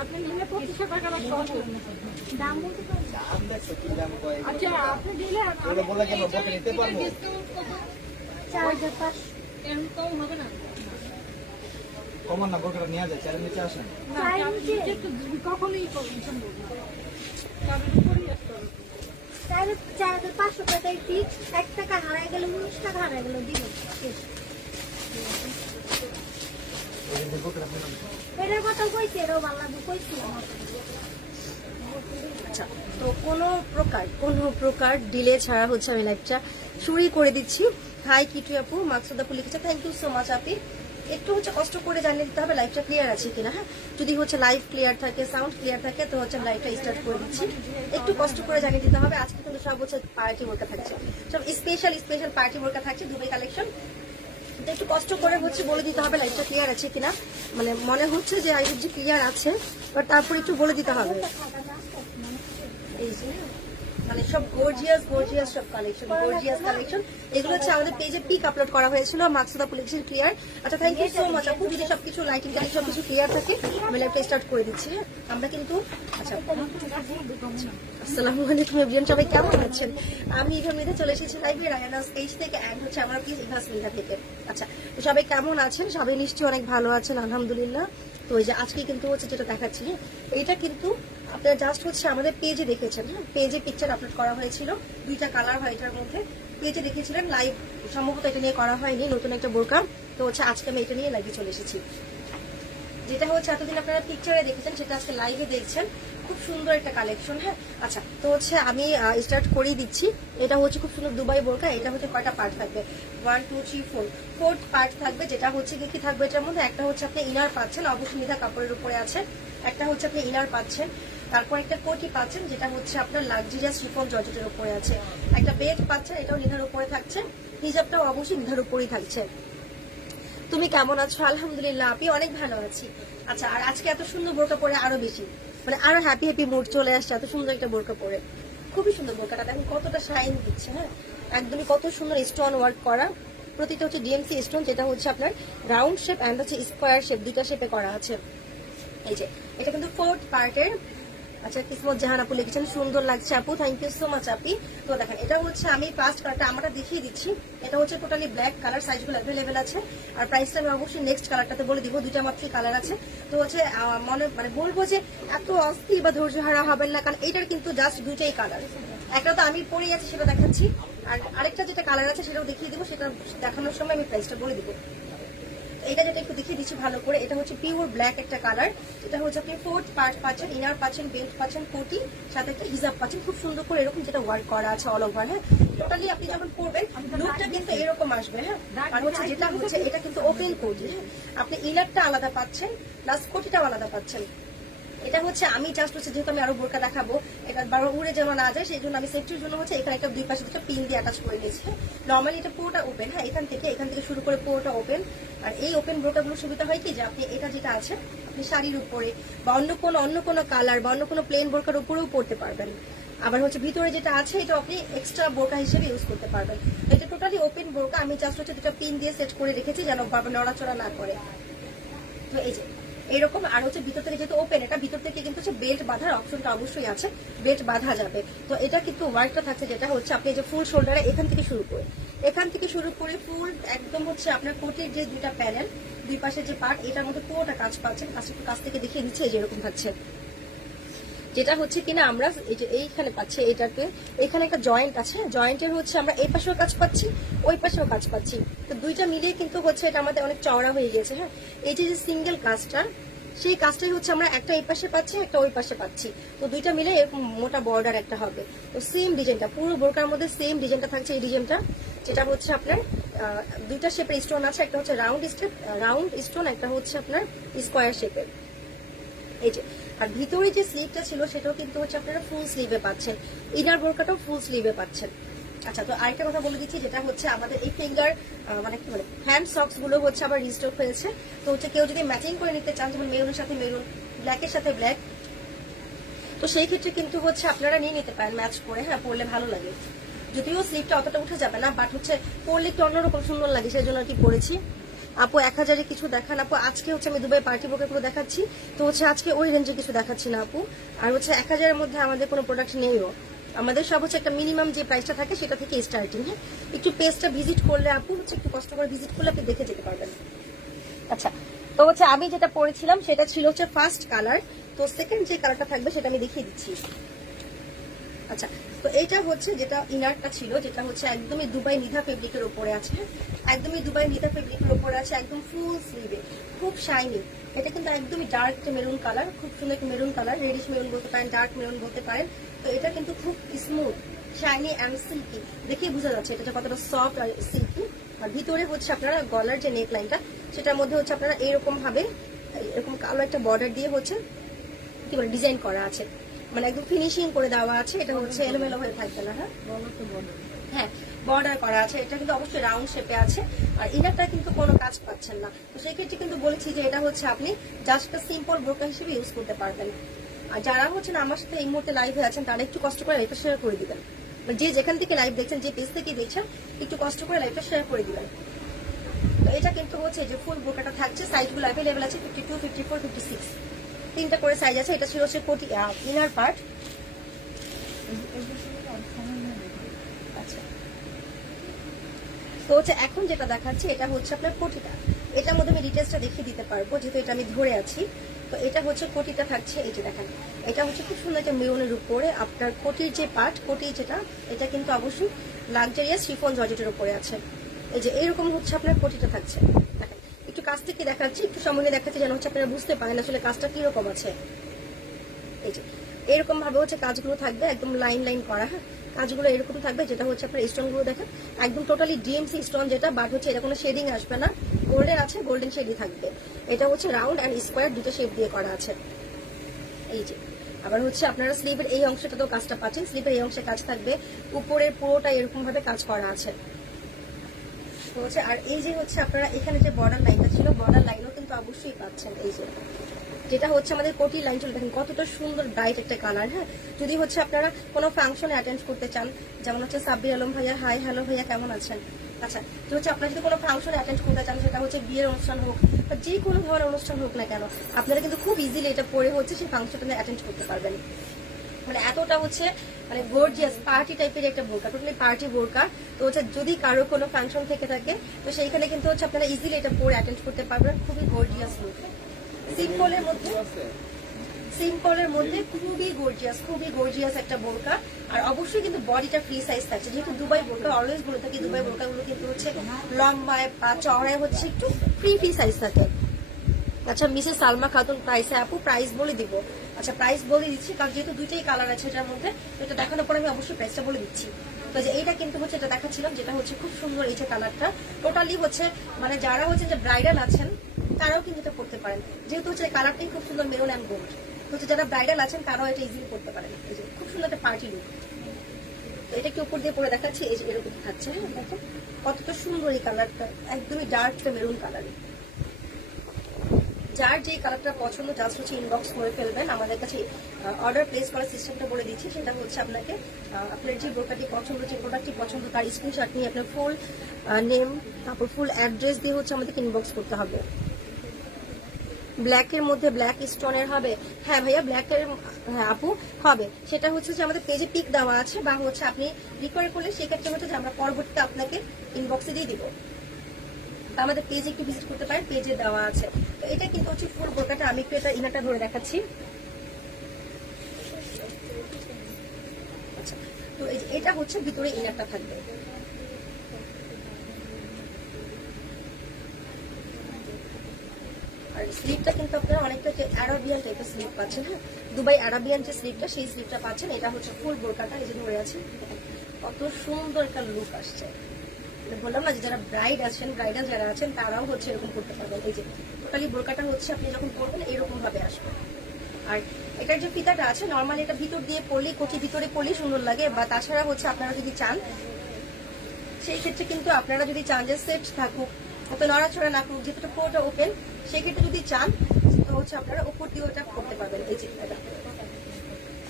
আপনি নিলে 2500 টাকা দাম বলতে আচ্ছা আপনি দিলে নিতে পারবো 4500 এরকম কম হবে না কমান না বড়টা নিয়ে যায় চারের নিচে আসেন কখনোই করবেন সম্ভব না তবে উপরই আসতে হবে 4500 টাকায় ঠিক 1 টাকা হারায় গেল 19 টাকা হারায় গেল দিন এটার কথা কইছে এরও বাংলা কইছিলাম। আচ্ছা তো কোনো প্রকার ডিলে ছাড়া হচ্ছে আমি লাইভটা শুরুই করে দিচ্ছি। হাই কিটু আপু, মাকসুদ আপু লিখেছে থ্যাংক ইউ সো মাচ আপি। একটু হচ্ছে কষ্ট করে জানিয়ে দিতে হবে লাইভটা ক্লিয়ার আছে কিনা। হ্যাঁ, যদি হচ্ছে লাইভ ক্লিয়ার থাকে, সাউন্ড ক্লিয়ার থাকে তো হচ্ছে লাইভটা স্টার্ট করে দিচ্ছি। একটু কষ্ট করে জানিয়ে দিতে হবে। আজকে কিন্তু সব হচ্ছে পার্টি বোরকা থাকছে, সব স্পেশাল পার্টি বোরকা থাকছে, দুবাই কালেকশন। একটু কষ্ট করে হচ্ছে বলে দিতে হবে লাইভটা ক্লিয়ার আছে কিনা। মানে মনে হচ্ছে যে আইডির যে ক্লিয়ার আছে, বাট তারপর একটু বলে দিতে হবে। এই যে মানে সব গর্জিয়াস সব কালেকশন, এগুলো হচ্ছে আমাদের পেজে পিক আপলোড করা হয়েছিল। মাকসুদা পুলিশের ক্লিয়ার। আচ্ছা থ্যাংক ইউ সো মাচ আপু। যদি সবকিছু লাইটিং সবকিছু ক্লিয়ার থাকে আমি লাইভটা স্টার্ট করে দিচ্ছি। আমরা কিন্তু আচ্ছা আসসালামু আলাইকুম এভরিওয়ান, সবাই কেমন আছেন? আমি ইভার মধ্যে চলে এসেছি লাইভে রায়ানাস পেজ থেকে, এন্ড হচ্ছে আমার পেজ ইভাস মিন্ডা থেকে। আচ্ছা তো সবাই কেমন আছেন? সবাই নিশ্চয়ই অনেক ভালো আছেন আলহামদুলিল্লাহ। তো এই যে আজকে কিন্তু হচ্ছে যেটা দেখাচ্ছি, এটা কিন্তু আপনারা জাস্ট হচ্ছে আমাদের পেজে দেখেছেন। হ্যাঁ, পেজে পিকচার আপলোড করা হয়েছিল, দুইটা কালার হয় এটার মধ্যে। পেজে দেখেছিলেন, লাইভ সম্ভবত এটা নিয়ে করা হয়নি, নতুন একটা বোরকা। তো হচ্ছে আজকে আমি এটা নিয়ে লাইভে চলে এসেছি। যেটা হচ্ছে এতদিন আপনারা পিকচারে দেখেছেন সেটা আজকে লাইভে দেখছেন। খুব সুন্দর একটা কালেকশন। হ্যাঁ আচ্ছা তো হচ্ছে আমি স্টার্ট করেই দিচ্ছি। এটা হচ্ছে খুব সুন্দর দুবাই বোরকা। এটা হচ্ছে কয়টা পার্ট থাকবে? 1 2 3 4 4th পার্ট থাকবে। যেটা হচ্ছে কি থাকবে এটার মধ্যে? একটা হচ্ছে আপনি ইনার পাচ্ছেন, অবশ্যই নিধা কাপড়ের উপরে আছে। একটা হচ্ছে আপনি ইনার পাচ্ছেন, তারপর একটা কোটি পাচ্ছেন যেটা হচ্ছে আপনার লাক্সারিয়াস শিফন জর্জেটের উপরে আছে। একটা বেড পাচ্ছেন, এটাও নিধার উপরে থাকছে। হিজাবটাও অবশ্যই নিধার উপরেই থাকছে। তুমি কেমন আছো? আলহামদুলিল্লাহ আমি অনেক ভালো আছি। আচ্ছা আর আজকে এত সুন্দর বোরকা পরে আরো বেশি মানে আরো হ্যাপি মুড চলে আসছে। এত সুন্দর একটা বোরকা পরে, খুবই সুন্দর বোরকাটা। দেখেন কতটা শাইন দিচ্ছে। হ্যাঁ একদমই কত সুন্দর স্টোন ওয়ার্ক করা। প্রতিটা হচ্ছে ডিএমসি স্টোন, যেটা হচ্ছে আপনার রাউন্ড শেপ এন্ড হচ্ছে স্কোয়ার শেপ, দুইটা শেপে করা আছে। এই যে এটা কিন্তু 4th পার্টের। আচ্ছা কিসমত জাহান আপু লিখেছেন সুন্দর লাগছে আপু, থ্যাংক ইউ সো মাচ আপি। তো দেখেন এটা হচ্ছে আমি ফার্স্ট কালারটা আমরা দেখিয়ে দিচ্ছি। এটা হচ্ছে টোটালি ব্ল্যাক কালার, সাইজগুলো অ্যাভেলেবেল আছে। আর প্রাইসটা আমি অবশ্যই নেক্সট কালারটাতে বলে দিব, দুইটা মাত্রই কালার আছে। তো হচ্ছে মানে বলবো যে এত অস্থির বা ধৈর্য হারা হবেন না, কারণ এইটার কিন্তু জাস্ট দুইটাই কালার। একটা তো আমি পরেই আছি সেটা দেখাচ্ছি, আর আরেকটা যেটা কালার আছে সেটাও দেখিয়ে দিব। সেটা দেখানোর সময় আমি প্রাইসটা বলে দিব। এটা যেটা একটু দেখিয়ে দিচ্ছি ভালো করে, এটা হচ্ছে পিওর ব্ল্যাক একটা কালার। এটা হচ্ছে আপনি 4th পার্ট পাচ্ছেন, ইনার পাচ্ছেন, বেল্ট পাচ্ছেন, কোটি সাথে একটা হিজাব পাচ্ছেন। খুব সুন্দর করে এরকম যেটা ওয়ার্ক করা আছে অল ওভার। হ্যাঁ টোটালি আপনি যখন পরবেন লুকটা কিন্তু এরকম আসবে। হ্যাঁ আর হচ্ছে যেটা হচ্ছে এটা কিন্তু ওপেন কোটি। হ্যাঁ আপনি ইনারটা আলাদা পাচ্ছেন প্লাস কোটিটাও আলাদা পাচ্ছেন। এটা হচ্ছে আমি জাস্ট হচ্ছে যেহেতু আমি আরো বোরকা দেখাবো, এটা বারো উড়ে যেন না যায় সেই জন্য আমি সেফটির জন্য হচ্ছে এখানে একটা দুই পাশে দুটো পিন দিয়ে অ্যাটাচ করে নিয়েছি। নর্মালি এটা পুরোটা ওপেন। হ্যাঁ এখান থেকে শুরু করে পুরোটা ওপেন। আর এই ওপেন বোরকাগুলোর সুবিধা হয় কি যে আপনি এটা যেটা আছে আপনি শাড়ির উপরে বা অন্য কোনো কালার বা অন্য কোনো প্লেন বোরকার উপরেও পরতে পারবেন। আবার হচ্ছে ভিতরে যেটা আছে এটা আপনি এক্সট্রা বোরকা হিসেবে ইউজ করতে পারবেন। এটা টোটালি ওপেন বোরকা। আমি জাস্ট হচ্ছে দুটো পিন দিয়ে সেট করে রেখেছি যেন নড়াচড়া না করে। তো এই যে এরকম। আর হচ্ছে ভিতর থেকে যেহেতু ওপেন, এটা ভিতর থেকে কিন্তু হচ্ছে বেল্ট বাঁধার অপশনটা অবশ্যই আছে, বেল্ট বাঁধা যাবে। তো এটা কিন্তু ওয়ার্কটা থাকছে যেটা হচ্ছে আপনি যে ফুল শোল্ডারে এখান থেকে শুরু করে ফুল একদম হচ্ছে আপনার কোটির যে দুইটা প্যানেল, দুই পাশের যে পার্ট, এটার মধ্যে পুরোটা কাজ পাচ্ছেন। কাছ থেকে দেখিয়ে দিচ্ছে যে এরকম থাকছে। যেটা হচ্ছে কিনা আমরা এই যে এইখানে পাচ্ছি, এটাতে এখানে একটা জয়েন্ট আছে, জয়েন্টের হচ্ছে আমরা এই পাশেও কাজ পাচ্ছি ওই পাশেও কাজ পাচ্ছি। তো দুইটা মিলিয়ে কিন্তু হচ্ছে এটা আমাদের অনেক চওড়া হয়ে গেছে। হ্যাঁ এই যে সিঙ্গেল কাজটা, সেই কাজটাই হচ্ছে আমরা একটা এই পাশে পাচ্ছি একটা ওই পাশে পাচ্ছি। তো দুইটা মিলে এরকম মোটা বর্ডার একটা হবে। তো সেম ডিজাইনটা পুরো বোরকার মধ্যে সেম ডিজাইনটা থাকছে। এই ডিজাইনটা যেটা হচ্ছে আপনার দুইটা শেপের স্টোন আছে, একটা হচ্ছে রাউন্ড স্টোন, একটা হচ্ছে আপনার স্কোয়ার শেপের। এই যে আর ভিতরে যে স্লিভটা ছিল সেটাও কিন্তু হচ্ছে আপনারা ফুল স্লিভে পাচ্ছেন, ইনার বোরকাটাও ফুল স্লিভে পাচ্ছেন। আচ্ছা তো আরেকটা কথা বলে দিচ্ছি, যেটা হচ্ছে আমাদের এই ফিঙ্গার মানে কি বলে হ্যান্ড সক্স গুলো হচ্ছে আবার রিস্টক হয়েছে। তো হচ্ছে কেউ যদি ম্যাচিং করে নিতে চান, যেমন মেরুনের সাথে মেরুন, ব্ল্যাকের সাথে ব্ল্যাক, তো সেই ক্ষেত্রে কিন্তু হচ্ছে আপনারা নিয়ে নিতে পারেন ম্যাচ করে, হ্যাঁ পরলে ভালো লাগে। যদিও স্লিপটা অতটা উঠে যাবে না, বাট হচ্ছে পরলে একটু অন্যরকম সুন্দর লাগে, সেই জন্য আর কি পরেছি। আপু 1000-এ কিছু দেখান আপু। আজকে হচ্ছে আমি দুবাই পার্টি বোরকাগুলো দেখাচ্ছি, তো হচ্ছে আজকে ওই রেঞ্জে কিছু দেখাচ্ছি না আপু। আর হচ্ছে 1000-এর মধ্যে আমাদের কোনো প্রোডাক্ট নেইও, আমাদের সব হচ্ছে একটা মিনিমাম যে প্রাইসটা থাকে সেটা থেকে স্টার্টিং। হ্যাঁ, একটু পেজটা ভিজিট করলে আপু হচ্ছে একটু কষ্ট করে ভিজিট করলে আপনি দেখে যেতে পারবেন। আচ্ছা, তো হচ্ছে আমি যেটা পরেছিলাম সেটা ছিল হচ্ছে ফার্স্ট কালার, তো সেকেন্ড যে কালারটা থাকবে সেটা আমি দেখিয়ে দিচ্ছি। আচ্ছা, তো এইটা হচ্ছে যেটা ইনারটা ছিল, যেটা হচ্ছে একদমই দুবাই নিধা ফেব্রিকের উপরে আছে, একদমই দুবাই নিধা ফেব্রিকের উপরে আছে, একদম ফুল স্লিভে, খুব শাইনি। এটা কিন্তু একদমই ডার্ক মেরুন কালার, খুব সুন্দর একটা মেরুন কালার, রেডিশ মেরুন বলতে পারেন, ডার্ক মেরুন বলতে পারেন। তো এটা কিন্তু খুব স্মুথ, শাইনি অ্যান্ড সিল্কি, দেখেই বোঝা যাচ্ছে এটা কতটা সফট আর সিল্কি। আর ভিতরে হচ্ছে আপনারা গলার যে নেক লাইনটা সেটার মধ্যে হচ্ছে আপনারা এরকম ভাবে এরকম কালো একটা বর্ডার দিয়ে হচ্ছে কি বলে ডিজাইন করা আছে, মানে একদম ফিনিশিং করে দেওয়া আছে। এটা হচ্ছে এলোমেলো হয়ে থাকবে না। হ্যাঁ, বর্ডার করা আছে, এটা কিন্তু অবশ্যই রাউন্ড শেপে আছে। আর ইনারটা কিন্তু কোনো কাজ পাচ্ছেন না, তো সেই ক্ষেত্রে কিন্তু বলেছি যে এটা হচ্ছে আপনি জাস্ট সিম্পল বোরকা হিসেবে ইউজ করতে পারবেন। আর যারা হচ্ছে না আমার সাথে এই মুহূর্তে লাইভে আছেন তারা একটু কষ্ট করে লাইভটা শেয়ার করে দিবেন, যে যেখান থেকে লাইভ দেখছেন, যে পেজ থেকে দেখছেন, একটু কষ্ট করে লাইভটা শেয়ার করে দিবেন। তো এটা কিন্তু হচ্ছে যে ফুল বোরকাটা থাকছে, সাইজগুলো অ্যাভেলেবেল আছে 52, 54, 56, তিনটা করে সাইজ আছে। এটা ছিল হচ্ছে কোটি ইনার পার্ট। আচ্ছা, তো হচ্ছে এখন যেটা দেখাচ্ছি এটা হচ্ছে আপনার কোটিটা, এটার মধ্যে আমি ডিটেলসটা দেখিয়ে দিতে পারবো যেহেতু এটা আমি ধরে আছি। তো এটা হচ্ছে কোটিটা থাকছে, এই যে দেখেন এটা হচ্ছে খুব সুন্দর একটা মেরুনের উপরে আপনার কোটির যে পার্ট, কোটি যেটা, এটা কিন্তু অবশ্যই লাক্সারিয়াস শিফন জর্জেটের উপরে আছে। এই যে এইরকম হচ্ছে আপনার কোটিটা থাকছে, দেখেন একটু কাছ থেকে দেখাচ্ছি, একটু সামনে দেখাচ্ছি যেন হচ্ছে আপনারা বুঝতে পারেন আসলে কাজটা কিরকম আছে। এই যে এরকম ভাবে হচ্ছে কাজগুলো থাকবে, একদম লাইন লাইন করা। হ্যাঁ, কাজগুলো এরকম থাকবে, যেটা হচ্ছে আপনার স্টোন গুলো দেখেন একদম টোটালি ডিএমসি স্টোন, যেটা বাট হচ্ছে এটা কোনো শেডিং আসবে না, গোল্ডেন আছে, গোল্ডেন শেডই থাকবে। এটা হচ্ছে রাউন্ড এন্ড স্কোয়ার দুটো শেপ দিয়ে করা আছে। এই যে আবার হচ্ছে আপনারা স্লিভের এই অংশটাতেও কাজটা পাচ্ছেন, স্লিভের এই অংশে কাজ থাকবে, উপরের পুরোটা এরকম ভাবে কাজ করা আছে। হচ্ছে আর এই যে হচ্ছে আপনারা এখানে যে বর্ডার লাইনটা ছিল, বর্ডার লাইনও কিন্তু অবশ্যই পাচ্ছেন। এই যে যেটা হচ্ছে আমাদের কোটি লাইন চলে, দেখেন কতটা সুন্দর ব্রাইট একটা কালার। হ্যাঁ, যদি হচ্ছে আপনারা কোনো ফাংশনে অ্যাটেন্ড করতে চান, যেমন হচ্ছে সাব্বির আলম ভাইয়া, হাই হ্যালো ভাইয়া কেমন আছেন। আচ্ছা, তো হচ্ছে আপনারা যদি কোনো ফাংশনে অ্যাটেন্ড করতে চান, সেটা হচ্ছে বিয়ের অনুষ্ঠান হোক বা যে কোনো ধরনের অনুষ্ঠান হোক না কেন, আপনারা কিন্তু খুব ইজিলি এটা পরে হচ্ছে সেই ফাংশনটা অ্যাটেন্ড করতে পারবেন। মানে এতটা হচ্ছে মানে গর্জিয়াস পার্টি টাইপের একটা বোরকা, টোটালি পার্টি বোরকা। তো হচ্ছে যদি কারো কোনো ফাংশন থেকে থাকে তো সেইখানে কিন্তু হচ্ছে আপনারা ইজিলি এটা পরে অ্যাটেন্ড করতে পারবেন, খুবই গর্জিয়াস লুক। সিম্পলের মধ্যে খুবই গর্জিয়াস একটা বোরকা। আর অবশ্যই কিন্তু বডিটা ফ্রি সাইজ থাকছে, যেহেতু দুবাই বোরকা, অলওয়েজ বলে থাকি দুবাই বোরকাগুলো কিন্তু হচ্ছে লম্বায় বা চওড়ায় হচ্ছে একটু ফ্রি সাইজ থাকে। আচ্ছা, মিসেস সালমা খাতুন প্রাইসে আপু প্রাইস বলে দিব। আচ্ছা, প্রাইস বলে দিচ্ছি, কারণ যেহেতু দুইটাই কালার আছে এটার মধ্যে, তো এটা দেখানোর পর আমি অবশ্যই প্রাইসটা বলে দিচ্ছি। তো যে এইটা কিন্তু হচ্ছে এটা দেখাচ্ছিলাম, যেটা হচ্ছে খুব সুন্দর এই যে কালারটা, টোটালি হচ্ছে মানে যারা হচ্ছে যে ব্রাইডাল আছেন তারাও কিন্তু এটা করতে পারেন, যেহেতু হচ্ছে কালারটাই খুব সুন্দর মেরুন অ্যান্ড গোল্ড। হচ্ছে যারা ব্রাইডাল আছেন তারাও এটা ইজিলি করতে পারেন। এই যে খুব সুন্দর একটা পার্টি লুক। এটা কি উপর দিয়ে পরে দেখাচ্ছি, এই যে এরকম থাকছে। দেখো কতটা সুন্দর এই কালারটা, একদমই ডার্ক একটা মেরুন কালার। যার যে কালারটা পছন্দ জাস্ট হচ্ছে ইনবক্স করে ফেলবেন, আমাদের কাছে অর্ডার প্লেস করার সিস্টেমটা বলে দিচ্ছি। সেটা হচ্ছে আপনাকে আপনার যে বোরকাটি পছন্দ, যে প্রোডাক্টটি পছন্দ, তার স্ক্রিনশট নিয়ে আপনার ফুল নেম, তারপর ফুল অ্যাড্রেস দিয়ে হচ্ছে আমাদেরকে ইনবক্স করতে হবে। ব্ল্যাকের মধ্যে ব্ল্যাক স্টোনের হবে। হ্যাঁ ভাইয়া, ব্ল্যাকের হ্যাঁ আপু হবে, সেটা হচ্ছে যে আমাদের পেজে পিক দেওয়া আছে, বা হচ্ছে আপনি রিকোয়ার করলে সেক্ষেত্রে হচ্ছে যে আমরা পরবর্তীতে আপনাকে ইনবক্সে দিয়ে দিব। আমাদের পেজে একটু ভিজিট করতে পারেন, পেজে দেওয়া আছে। তো এটা কিন্তু হচ্ছে ফুল বোরকাটা, আমি একটু এটা ইনারটা ধরে দেখাচ্ছি। আচ্ছা, তো এটা হচ্ছে ভিতরে ইনারটা থাকবে। আর স্লিপটা কিন্তু আপনারা অনেকটা আরাবিয়ান টাইপের স্লিপ পাচ্ছেন। হ্যাঁ, দুবাই আরাবিয়ান যে স্লিপটা, সেই স্লিপটা পাচ্ছেন। এটা হচ্ছে ফুল বোরকাটা, এই যে ধরে আছে, কত সুন্দর একটা লুক আসছে। বললাম না যে যারা ব্রাইড আছেন, ব্রাইডাল যারা আছেন তারাও হচ্ছে এরকম করতে পারবেন। এই যে টোটালি বোরকাটা হচ্ছে আপনি যখন পরবেন এরকম ভাবে আসবে। আর এটার যে ফিতাটা আছে, নর্মালি এটা ভিতর দিয়ে পরলে, কোটি ভিতরে পরলে সুন্দর লাগে, বা তাছাড়া হচ্ছে আপনারা যদি চান সেই ক্ষেত্রে কিন্তু আপনারা যদি চান যে সেট থাকুক, অত নড়াচড়া না করুক, যেহেতু পুরোটা ওপেন, সেক্ষেত্রে যদি চান তো হচ্ছে আপনারা উপর দিয়ে ওটা করতে পারবেন। এই যে এটা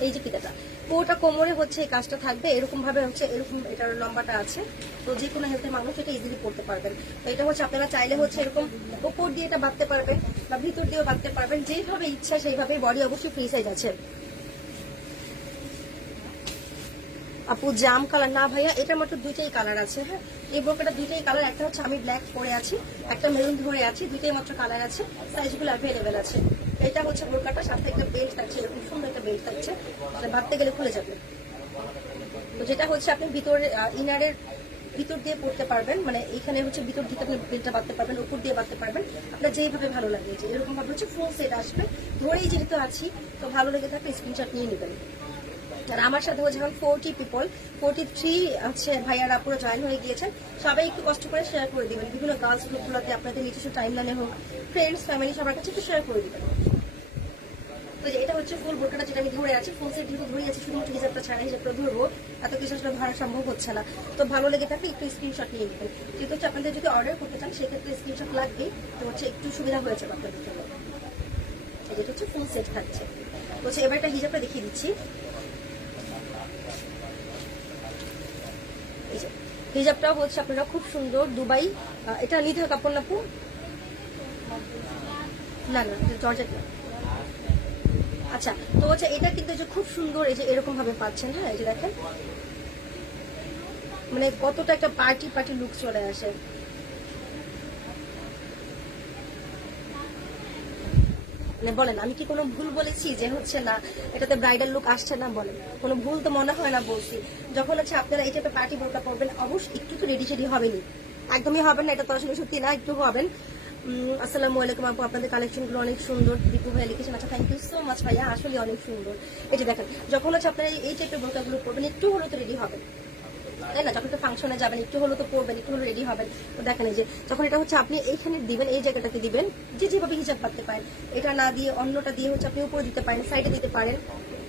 এই যে ফিতাটা পুরোটা কোমরে হচ্ছে এই কাজটা থাকবে, এরকম ভাবে হচ্ছে, এরকম এটার লম্বাটা আছে। তো যে কোনো হেলথের মানুষ এটা ইজিলি পড়তে পারবেন। তো এটা হচ্ছে আপনারা চাইলে হচ্ছে এরকম উপর দিয়ে এটা বাঁধতে পারবেন বা ভিতর দিয়েও বাঁধতে পারবেন, যেভাবে ইচ্ছা সেইভাবে। বডি অবশ্যই ফ্রি সাইজ আছে। আপু জাম কালার না ভাইয়া, এটার মাত্র দুইটাই কালার আছে। হ্যাঁ, এই বোরকাটা দুইটাই কালার, একটা হচ্ছে আমি ব্ল্যাক পরে আছি, একটা মেরুন ধরে আছি, দুইটাই মাত্র কালার আছে, সাইজগুলো অ্যাভেলেবেল আছে। এটা হচ্ছে বোরকাটা, সাথে একটা বেল্ট থাকছে, এরকম সুন্দর একটা বেল্ট থাকছে, বাঁধতে গেলে খুলে যাবে। তো যেটা হচ্ছে আপনি ভিতরে ইনারের ভিতর দিয়ে পড়তে পারবেন, মানে এখানে হচ্ছে ভিতর দিকে আপনি বেল্টটা বাঁধতে পারবেন, উপর দিয়ে বাঁধতে পারবেন, আপনার যেইভাবে ভালো লাগে। যে এরকম ভাবে হচ্ছে ফুল সেট আসবে। ধরেই যেহেতু আছি, তো ভালো লেগে থাকলে স্ক্রিনশট নিয়ে নেবেন। আর আমার সাথে হচ্ছে এখন 40 পিপল, 43 হচ্ছে ভাইয়ারা আপুরা জয়েন হয়ে গিয়েছেন। সবাই একটু কষ্ট করে শেয়ার করে দিবেন, বিভিন্ন গার্লস গ্রুপগুলোতে আপনাদের নিজস্ব টাইম লাইনে হোক, ফ্রেন্ডস ফ্যামিলি সবার কাছে একটু শেয়ার করে দিবেন। তো এটা হচ্ছে ফুল বোরকাটা যেটা আমি ধরে আছি, ফুল সেট যেহেতু ধরে আছি, শুধুমাত্র হিজাবটা ছাড়া, হিজাবটা ধরবো, এত কিছু আসলে ধরা সম্ভব হচ্ছে না। তো ভালো লেগে থাকলে একটু স্ক্রিনশট নিয়ে নেবেন। যেহেতু হচ্ছে আপনাদের যদি অর্ডার করতে চান সেক্ষেত্রে স্ক্রিনশট লাগবে, তো হচ্ছে একটু সুবিধা হয়েছে আপনাদের জন্য। যেটা হচ্ছে ফুল সেট থাকছে। বলছে এবার একটা হিজাবটা দেখিয়ে দিচ্ছি। হিজাবটাও হচ্ছে আপনারা খুব সুন্দর, দুবাই, এটা নিতে হবে কাপড় নাপু না না জর্জেট না। আচ্ছা, তো হচ্ছে এটা কিন্তু যে খুব সুন্দর, এই যে এরকম ভাবে পাচ্ছেন। হ্যাঁ, এই যে দেখেন মানে কতটা একটা পার্টি পার্টি লুক চলে আসে। বলেন আমি কি কোনো ভুল বলেছি যে হচ্ছে না এটাতে ব্রাইডাল লুক আসছে না? বলেন কোনো ভুল তো মনে হয় না বলছি। যখন হচ্ছে আপনারা এই টাইপের পার্টি বোরকা পরবেন, অবশ্যই একটু তো রেডি সেডি হবেনি, একদমই হবেন না, এটা তো আসলে সত্যি না, একটু হবেন। আসসালামু আলাইকুম আপু, আপনাদের কালেকশনগুলো অনেক সুন্দর, দীপু ভাইয়া লিখেছেন। আচ্ছা, থ্যাংক ইউ সো মাচ ভাইয়া, আসলে অনেক সুন্দর। এই যে দেখেন, যখন হচ্ছে আপনারা এই টাইপের বোরকাগুলো পরবেন, একটু হলেও তো রেডি হবেন, তাই না? যখন তো ফাংশনে যাবেন একটু হলো তো পরবেন, একটু হলো রেডি হবেন। তো দেখেন এই যে যখন এটা হচ্ছে আপনি এইখানে দিবেন, এই জায়গাটাতে দিবেন, যে যেভাবে হিজাব পাততে পারেন, এটা না দিয়ে অন্যটা দিয়ে হচ্ছে আপনি উপরে দিতে পারেন, সাইডে দিতে পারেন।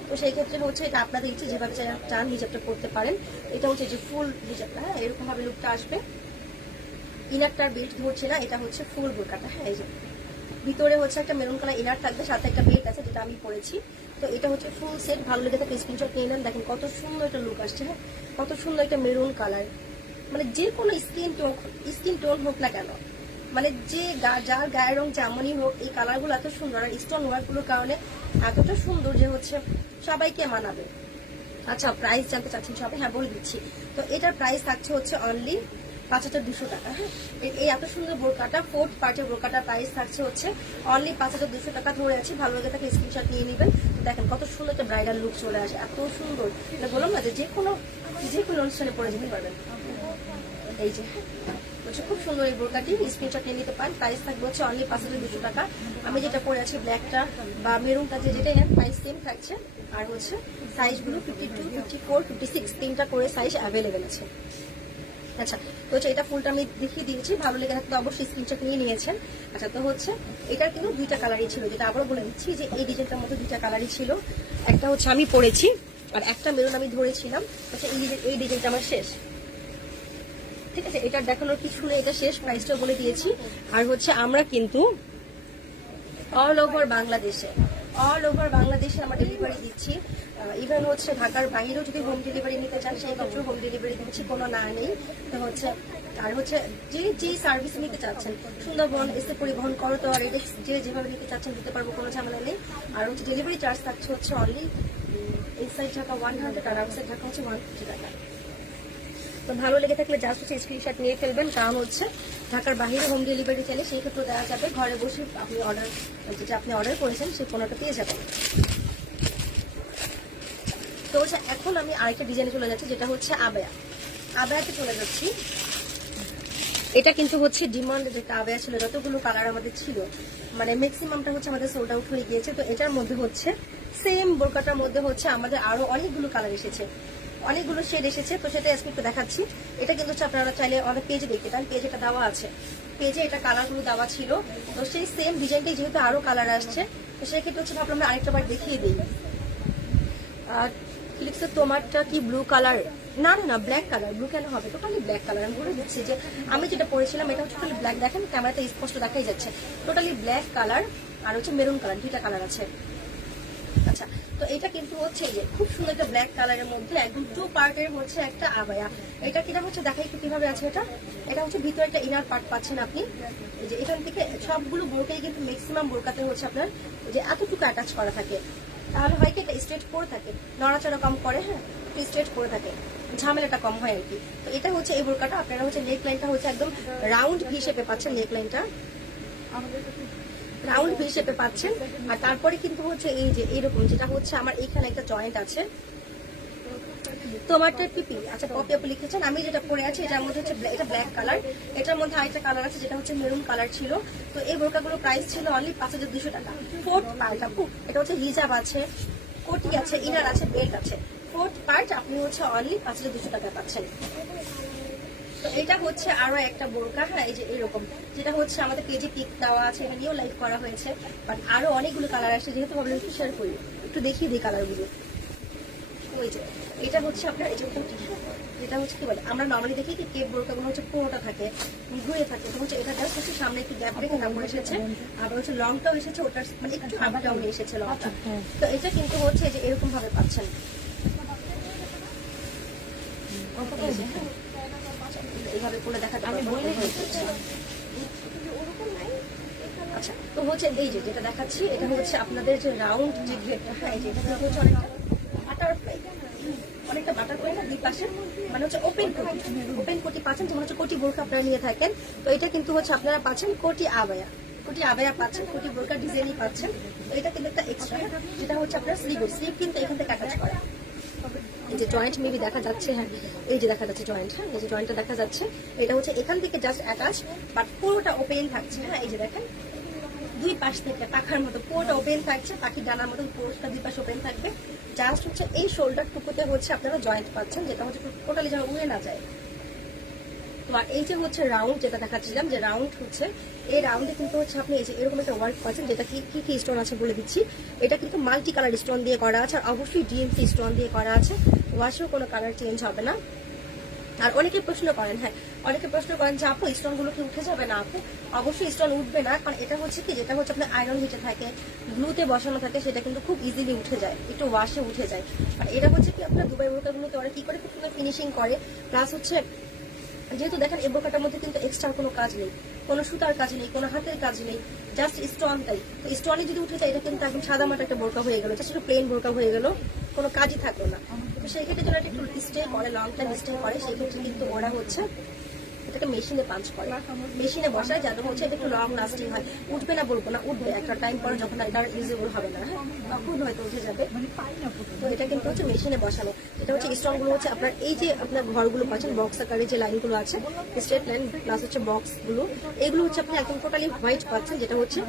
তো সেই ক্ষেত্রে হচ্ছে এটা আপনাদের ইচ্ছে, যেভাবে চান হিজাবটা করতে পারেন। এটা হচ্ছে যে ফুল হিজাবটা, হ্যাঁ এরকম ভাবে লুকটা আসবে। ইনারটার বেল্ট ধরছে না, এটা হচ্ছে ফুল বোরকাটা। হ্যাঁ, এই যে ভিতরে হচ্ছে একটা মেরুন কালার ইনার থাকবে, সাথে একটা বেল্ট আছে যেটা আমি পরেছি। তো এটা হচ্ছে ফুল সেট। ভালো লেগে থাকে স্ক্রিনশট নিয়ে নেন। দেখেন কত সুন্দর একটা লুক আসছে। হ্যাঁ, কত সুন্দর একটা মেরুন কালার, মানে যে কোনো স্কিন টোন হোক না কেন, মানে যে যার গায়ের রং যেমনই হোক, এই কালারগুলো এত সুন্দর আর স্টোন ওয়ার্কগুলোর কারণে এতটা সুন্দর যে হচ্ছে সবাইকে মানাবে। আচ্ছা, প্রাইস জানতে চাচ্ছেন সবাই? হ্যাঁ, বলে দিচ্ছি। তো এটার প্রাইস থাকছে হচ্ছে অনলি 5200 টাকা। হ্যাঁ, এই এত সুন্দর বোরকাটা, ফোর্থ পার্টের বোরকাটার প্রাইস থাকছে হচ্ছে অনলি 5200 টাকা। ধরে আছে, ভালো লাগে তাকে স্ক্রিনশট নিয়ে নেবেন। দেখেন কত সুন্দর একটা ব্রাইডাল লুক চলে আসে, এত সুন্দর। এটা বললাম না যে কোনো অনুষ্ঠানে পরে যেতে পারবেন। এই যে হচ্ছে খুব সুন্দর এই বোরকাটি, স্ক্রিনশট নিয়ে নিতে পারেন। প্রাইস থাকবে হচ্ছে অনলি 5200 টাকা। আমি যেটা পরে আছি ব্ল্যাকটা বা মেরুনটা, যেটাই নেন প্রাইস সেম থাকছে। আর হচ্ছে সাইজগুলো 52, 54, 56 তিনটা করে সাইজ অ্যাভেলেবেল আছে। আচ্ছা, তো হচ্ছে এটা ফুলটা আমি দেখিয়ে দিয়েছি, ভালো লেগে থাকলে অবশ্যই স্ক্রিনশট নিয়ে নিয়েছেন। আচ্ছা, তো হচ্ছে এটার কিন্তু দুইটা কালারই ছিল, যেটা আবারও বলে দিচ্ছি যে এই ডিজাইনটার মধ্যে দুইটা কালারই ছিল। একটা হচ্ছে আমি পরেছি আর একটা মেরুন আমি ধরেছিলাম। আচ্ছা, এই ডিজাইনটা আমার শেষ, ঠিক আছে? এটা দেখানোর কিছু নেই, এটা শেষ। প্রাইসটা বলে দিয়েছি। আর হচ্ছে আমরা কিন্তু অল ওভার বাংলাদেশে আমরা ডেলিভারি দিচ্ছি। ইভেন হচ্ছে ঢাকার বাইরেও যদি হোম ডেলিভারি নিতে চান সেই ক্ষেত্রেও হোম ডেলিভারি দিচ্ছি, কোনো না নেই। তো হচ্ছে আর হচ্ছে যে সার্ভিস নিতে চাচ্ছেন, সুন্দরবন এসে পরিবহন করতোয়ার, এটা যেভাবে নিতে চাচ্ছেন দিতে পারবো, কোনো ঝামেলা নেই। আর হচ্ছে ডেলিভারি চার্জ থাকছে হচ্ছে অনলি ইনসাইড ঢাকা 100 আর আউটসাইড ঢাকা হচ্ছে 150 টাকা। তো ভালো লেগে থাকলে জাস্ট হচ্ছে স্ক্রিনশট নিয়ে ফেলবেন, কারণ হচ্ছে ঢাকার বাইরে হোম ডেলিভারি চাইলে সেই ক্ষেত্রে দেওয়া যাবে। ঘরে বসে আপনি যেটা আপনি অর্ডার করেছেন সেই পণ্যটা পেয়ে যাবেন। তো হচ্ছে এখন আমি আরেকটা ডিজাইনে চলে যাচ্ছি, যেটা হচ্ছে আবায়াতে চলে যাচ্ছি। এটা কিন্তু হচ্ছে ডিমান্ডেড একটা আবায়া ছিল, যতগুলো কালার আমাদের ছিল মানে ম্যাক্সিমামটা হচ্ছে আমাদের সোল্ড আউট হয়ে গিয়েছে। তো এটার মধ্যে হচ্ছে সেম বোরকাটার মধ্যে হচ্ছে আমাদের আরো অনেকগুলো কালার এসেছে, অনেকগুলো শেড এসেছে। তো সেটা আজকে একটু দেখাচ্ছি। এটা কিন্তু আপনারা চাইলে অনেক পেজে দেখতে পারেন, পেজে এটা দেওয়া আছে, পেজে এটা কালারগুলো দেওয়া ছিল। তো সেই সেম ডিজাইনটাই যেহেতু আরো কালার আসছে, তো সেক্ষেত্রে হচ্ছে ভাবলাম আমরা আরেকটা বার দেখিয়ে দিই। আর ফিলিক্সের তোমারটা কি ব্লু কালার? না না না, ব্ল্যাক কালার। ব্লু কেন হবে? Totally black colour. আমি বলে দিচ্ছি যে আমি যেটা পরেছিলাম এটা হচ্ছে টোটালি ব্ল্যাক। দেখেন ক্যামেরাতে স্পষ্ট দেখাই যাচ্ছে, টোটালি ব্ল্যাক কালার। আর হচ্ছে মেরুন কালার, দুইটা কালার আছে। আচ্ছা, তো এটা কিন্তু হচ্ছে এই যে খুব সুন্দর একটা ব্ল্যাক কালারের মধ্যে একদম 2 পার্টের হচ্ছে একটা আবায়া। এটা কিনা হচ্ছে দেখাই একটু কিভাবে আছে। এটা হচ্ছে ভিতরে একটা ইনার পার্ট পাচ্ছেন আপনি। এই যে এখান থেকে সবগুলো বোরকাই কিন্তু ম্যাক্সিমাম বোরকাতে হচ্ছে আপনার যে এতটুকু অ্যাটাচ করা থাকে, তাহলে হয় কি এটা স্ট্রেট করে থাকে, নড়াচড়া কম করে, হ্যাঁ স্ট্রেট করে থাকে, ঝামেলাটা কম হয় আর কি। তো এটা হচ্ছে এই বোরকাটা আপনারা হচ্ছে নেক লাইনটা হচ্ছে একদম রাউন্ড ভি শেপে পাচ্ছেন, নেক লাইনটা রাউন্ড ভি শেপে পাচ্ছেন। আর তারপরে কিন্তু হচ্ছে এই যে এইরকম যেটা হচ্ছে আমার এইখানে একটা জয়েন্ট আছে তোমারটা পিপি। আচ্ছা পপি আপু লিখেছেন, আমি যেটা পরে আছি এটার মধ্যে হচ্ছে এটা ব্ল্যাক কালার, এটার মধ্যে আরেকটা কালার আছে যেটা হচ্ছে মেরুন কালার ছিল। তো এই বোরকাগুলো প্রাইস ছিল অনলি 5200 টাকা। 4th পার্ট আপু, এটা হচ্ছে হিজাব আছে, কোটি আছে, ইনার আছে, বেল্ট আছে। 4th পার্ট আপনি হচ্ছে অনলি 5200 টাকা পাচ্ছেন। তো এটা হচ্ছে আরো একটা বোরকা, হ্যাঁ এই যে এরকম, যেটা হচ্ছে আমাদের পেজে পিক দেওয়া আছে, এটা নিয়েও লাইভ করা হয়েছে, বাট আরো অনেকগুলো কালার আসছে, যেহেতু ভাবলাম একটু শেয়ার করি, একটু দেখিয়ে দিই কালারগুলো। ওই যে এটা হচ্ছে আপনার এই যে কোটি, যেটা হচ্ছে কি বলে আমরা নর্মালি দেখি কি কেপ বোরকাগুলো হচ্ছে পুরোটা থাকে, ঘুরে থাকে, তো হচ্ছে এটা জাস্ট হচ্ছে সামনে একটু গ্যাপ রেখে তারপর এসেছে, আবার হচ্ছে লংটাও এসেছে, ওটার মানে একটু আপ ডাউন এসেছে লংটা। তো এটা কিন্তু হচ্ছে যে এরকম ভাবে পাচ্ছেন, এইভাবে করে দেখা আমি বলি। আচ্ছা, তো হচ্ছে এই যে যেটা দেখাচ্ছি এটা হচ্ছে আপনাদের যে রাউন্ড যে ঘেরটা, হ্যাঁ এই যে এটা হচ্ছে অনেকটা বাটারফ্লাই, অনেকটা বাটারফ্লাই না, দুই পাশে মানে হচ্ছে ওপেন কোটি পাচ্ছেন, যেমন হচ্ছে কোটি বোরকা আপনারা নিয়ে থাকেন। তো এটা কিন্তু হচ্ছে আপনারা পাচ্ছেন কোটি আবায়া পাচ্ছেন, কোটি বোরকা ডিজাইনই পাচ্ছেন। তো এটা কিন্তু একটা এক্সট্রা, যেটা হচ্ছে আপনার স্লিভ কিন্তু এখান থেকে অ্যাটাচ করা। এই যে জয়েন্ট মেবি দেখা যাচ্ছে, হ্যাঁ এই যে দেখা যাচ্ছে জয়েন্ট, হ্যাঁ এই যে জয়েন্টটা দেখা যাচ্ছে, এটা হচ্ছে এখান থেকে জাস্ট অ্যাটাচ, বাট পুরোটা ওপেন থাকছে, হ্যাঁ এই যে দেখেন দুই পাশ থেকে পাখার মতো পুরোটা ওপেন থাকছে, পাখির ডানার মতো পুরোটা দুই পাশ ওপেন থাকবে। জাস্ট হচ্ছে এই শোল্ডার টুকুতে হচ্ছে আপনারা জয়েন্ট পাচ্ছেন, যেটা হচ্ছে টোটালি যেন উড়ে না যায়। তো আর এই যে হচ্ছে রাউন্ড যেটা দেখাচ্ছিলাম, যে রাউন্ড হচ্ছে এই রাউন্ডে কিন্তু হচ্ছে আপনি এই যে এরকম একটা ওয়ার্ক পাচ্ছেন, যেটা কি স্টোন আছে বলে দিচ্ছি। এটা কিন্তু মাল্টি কালার স্টোন দিয়ে করা আছে, আর অবশ্যই ডিএমসি স্টোন দিয়ে করা আছে, ওয়াশেও কোনো কালার চেঞ্জ হবে না। আর অনেকে প্রশ্ন করেন, হ্যাঁ অনেকে প্রশ্ন করেন যে আপু স্টোন গুলো কি উঠে যাবে না? আপু অবশ্যই স্টোন উঠবে না, কারণ এটা হচ্ছে কি যেটা হচ্ছে আপনার আয়রন হিটে থাকে, গ্লুতে বসানো থাকে, সেটা কিন্তু খুব ইজিলি উঠে যায়, একটু ওয়াশে উঠে যায়। আর এটা হচ্ছে কি আপনার দুবাই বোরকাগুলোতে ওরা কি করে খুব সুন্দর ফিনিশিং করে, প্লাস হচ্ছে যেহেতু দেখেন এই বোরকাটার মধ্যে কিন্তু এক্সট্রা কোনো কাজ নেই, কোনো সুতার কাজ নেই, কোনো হাতের কাজ নেই, জাস্ট স্টোন তাই। তো স্টোনে যদি উঠে যায় এটা কিন্তু একদম সাদা মাটা একটা বোরকা হয়ে গেল, জাস্ট একটু প্লেন বোরকা হয়ে গেল, কোনো কাজই থাকলো না। তো সেই ক্ষেত্রে যারা একটু স্টে করে, লং টাইম স্টে করে, সেই ক্ষেত্রে কিন্তু ওরা হচ্ছে এটাকে মেশিনে পাঞ্চ করে, মেশিনে বসায়, যাতে হচ্ছে এটা একটু লং লাস্টিং হয়। উঠবে না বলবো না, উঠবে একটা টাইম পরে, যখন এটা ইউজেবল হবে না, হ্যাঁ তখন হয়তো উঠে যাবে। তো এটা কিন্তু হচ্ছে মেশিনে বসানো। এটা হচ্ছে স্টোন গুলো হচ্ছে আপনার এই যে আপনার ঘরগুলো পাচ্ছেন, বক্স আকারে যে লাইনগুলো আছে, স্ট্রেট লাইন প্লাস হচ্ছে বক্স গুলো, এগুলো হচ্ছে আপনি একদম টোটালি হোয়াইট পাচ্ছেন, যেটা হচ্ছে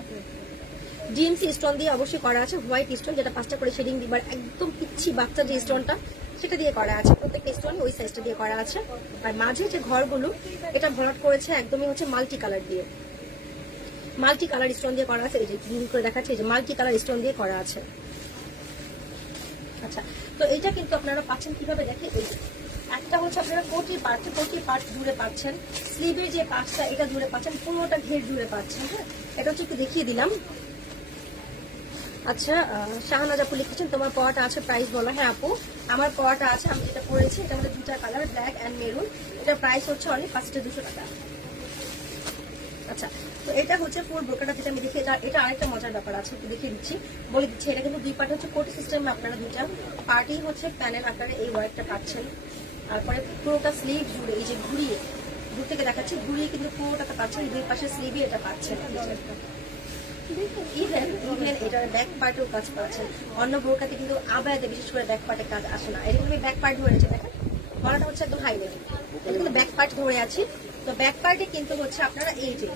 ডিএমসি স্টোন দিয়ে অবশ্যই করা আছে, হোয়াইট স্টোন, যেটা 5টা করে শেডিং দিবার একদম পিচ্ছি বাচ্চা যে স্টোনটা সেটা দিয়ে করা আছে, প্রত্যেকটা স্টোন ওই সাইজটা দিয়ে করা আছে। আর মাঝে যে ঘরগুলো এটা ভরাট করেছে একদমই হচ্ছে মাল্টি কালার দিয়ে, মাল্টি কালার স্টোন দিয়ে করা আছে, এই যে জুম করে দেখাচ্ছে, এই যে মাল্টি কালার স্টোন দিয়ে করা আছে। আচ্ছা, তো এটা কিন্তু আপনারা পাচ্ছেন কিভাবে দেখে, এই একটা হচ্ছে আপনারা কোটি পার্ট জুড়ে পাচ্ছেন, স্লিভের যে পার্টটা এটা জুড়ে পাচ্ছেন, পুরোটা ঘের জুড়ে পাচ্ছেন, হ্যাঁ এটা হচ্ছে একটু দেখিয়ে দিলাম। আচ্ছা, শাহনাজ আপু লিখেছেন তোমার পড়াটা আছে, প্রাইস বলো। হ্যাঁ আপু আমার পড়াটা আছে, আমি যেটা পড়েছি এটা আমাদের দুটা কালার, ব্ল্যাক অ্যান্ড মেরুন, এটার প্রাইস হচ্ছে অনলি 5200 টাকা। আচ্ছা, তো এটা হচ্ছে ফুল বোরকাটা যেটা আমি দেখি, এটা আরেকটা মজার ব্যাপার আছে, একটু দেখিয়ে দিচ্ছি, বলে দিচ্ছি। এটা কিন্তু দুই পার্ট হচ্ছে কোটি সিস্টেমে, আপনারা দুইটা পার্টই হচ্ছে প্যানেল আকারে এই ওয়ার্কটা পাচ্ছেন। তারপরে পুরোটা স্লিভ জুড়ে এই যে ঘুরিয়ে দূর থেকে দেখাচ্ছি, ঘুরিয়ে কিন্তু পুরোটাতে পাচ্ছেন, দুই পাশে স্লিভে এটা পাচ্ছেন। ইভেন এটার ব্যাক পার্টেও কাজ পাচ্ছেন। অন্য বোরকাতে কিন্তু আবায়াতে বিশেষ করে ব্যাক পার্টে কাজ আসে না, এটা কিন্তু ব্যাক পার্ট ধরেছে, দেখেন গলাটা হচ্ছে একদম হাইলাইট, এটা কিন্তু ব্যাক পার্ট ধরে আছি। তো ব্যাক পার্টে কিন্তু হচ্ছে আপনারা এই যে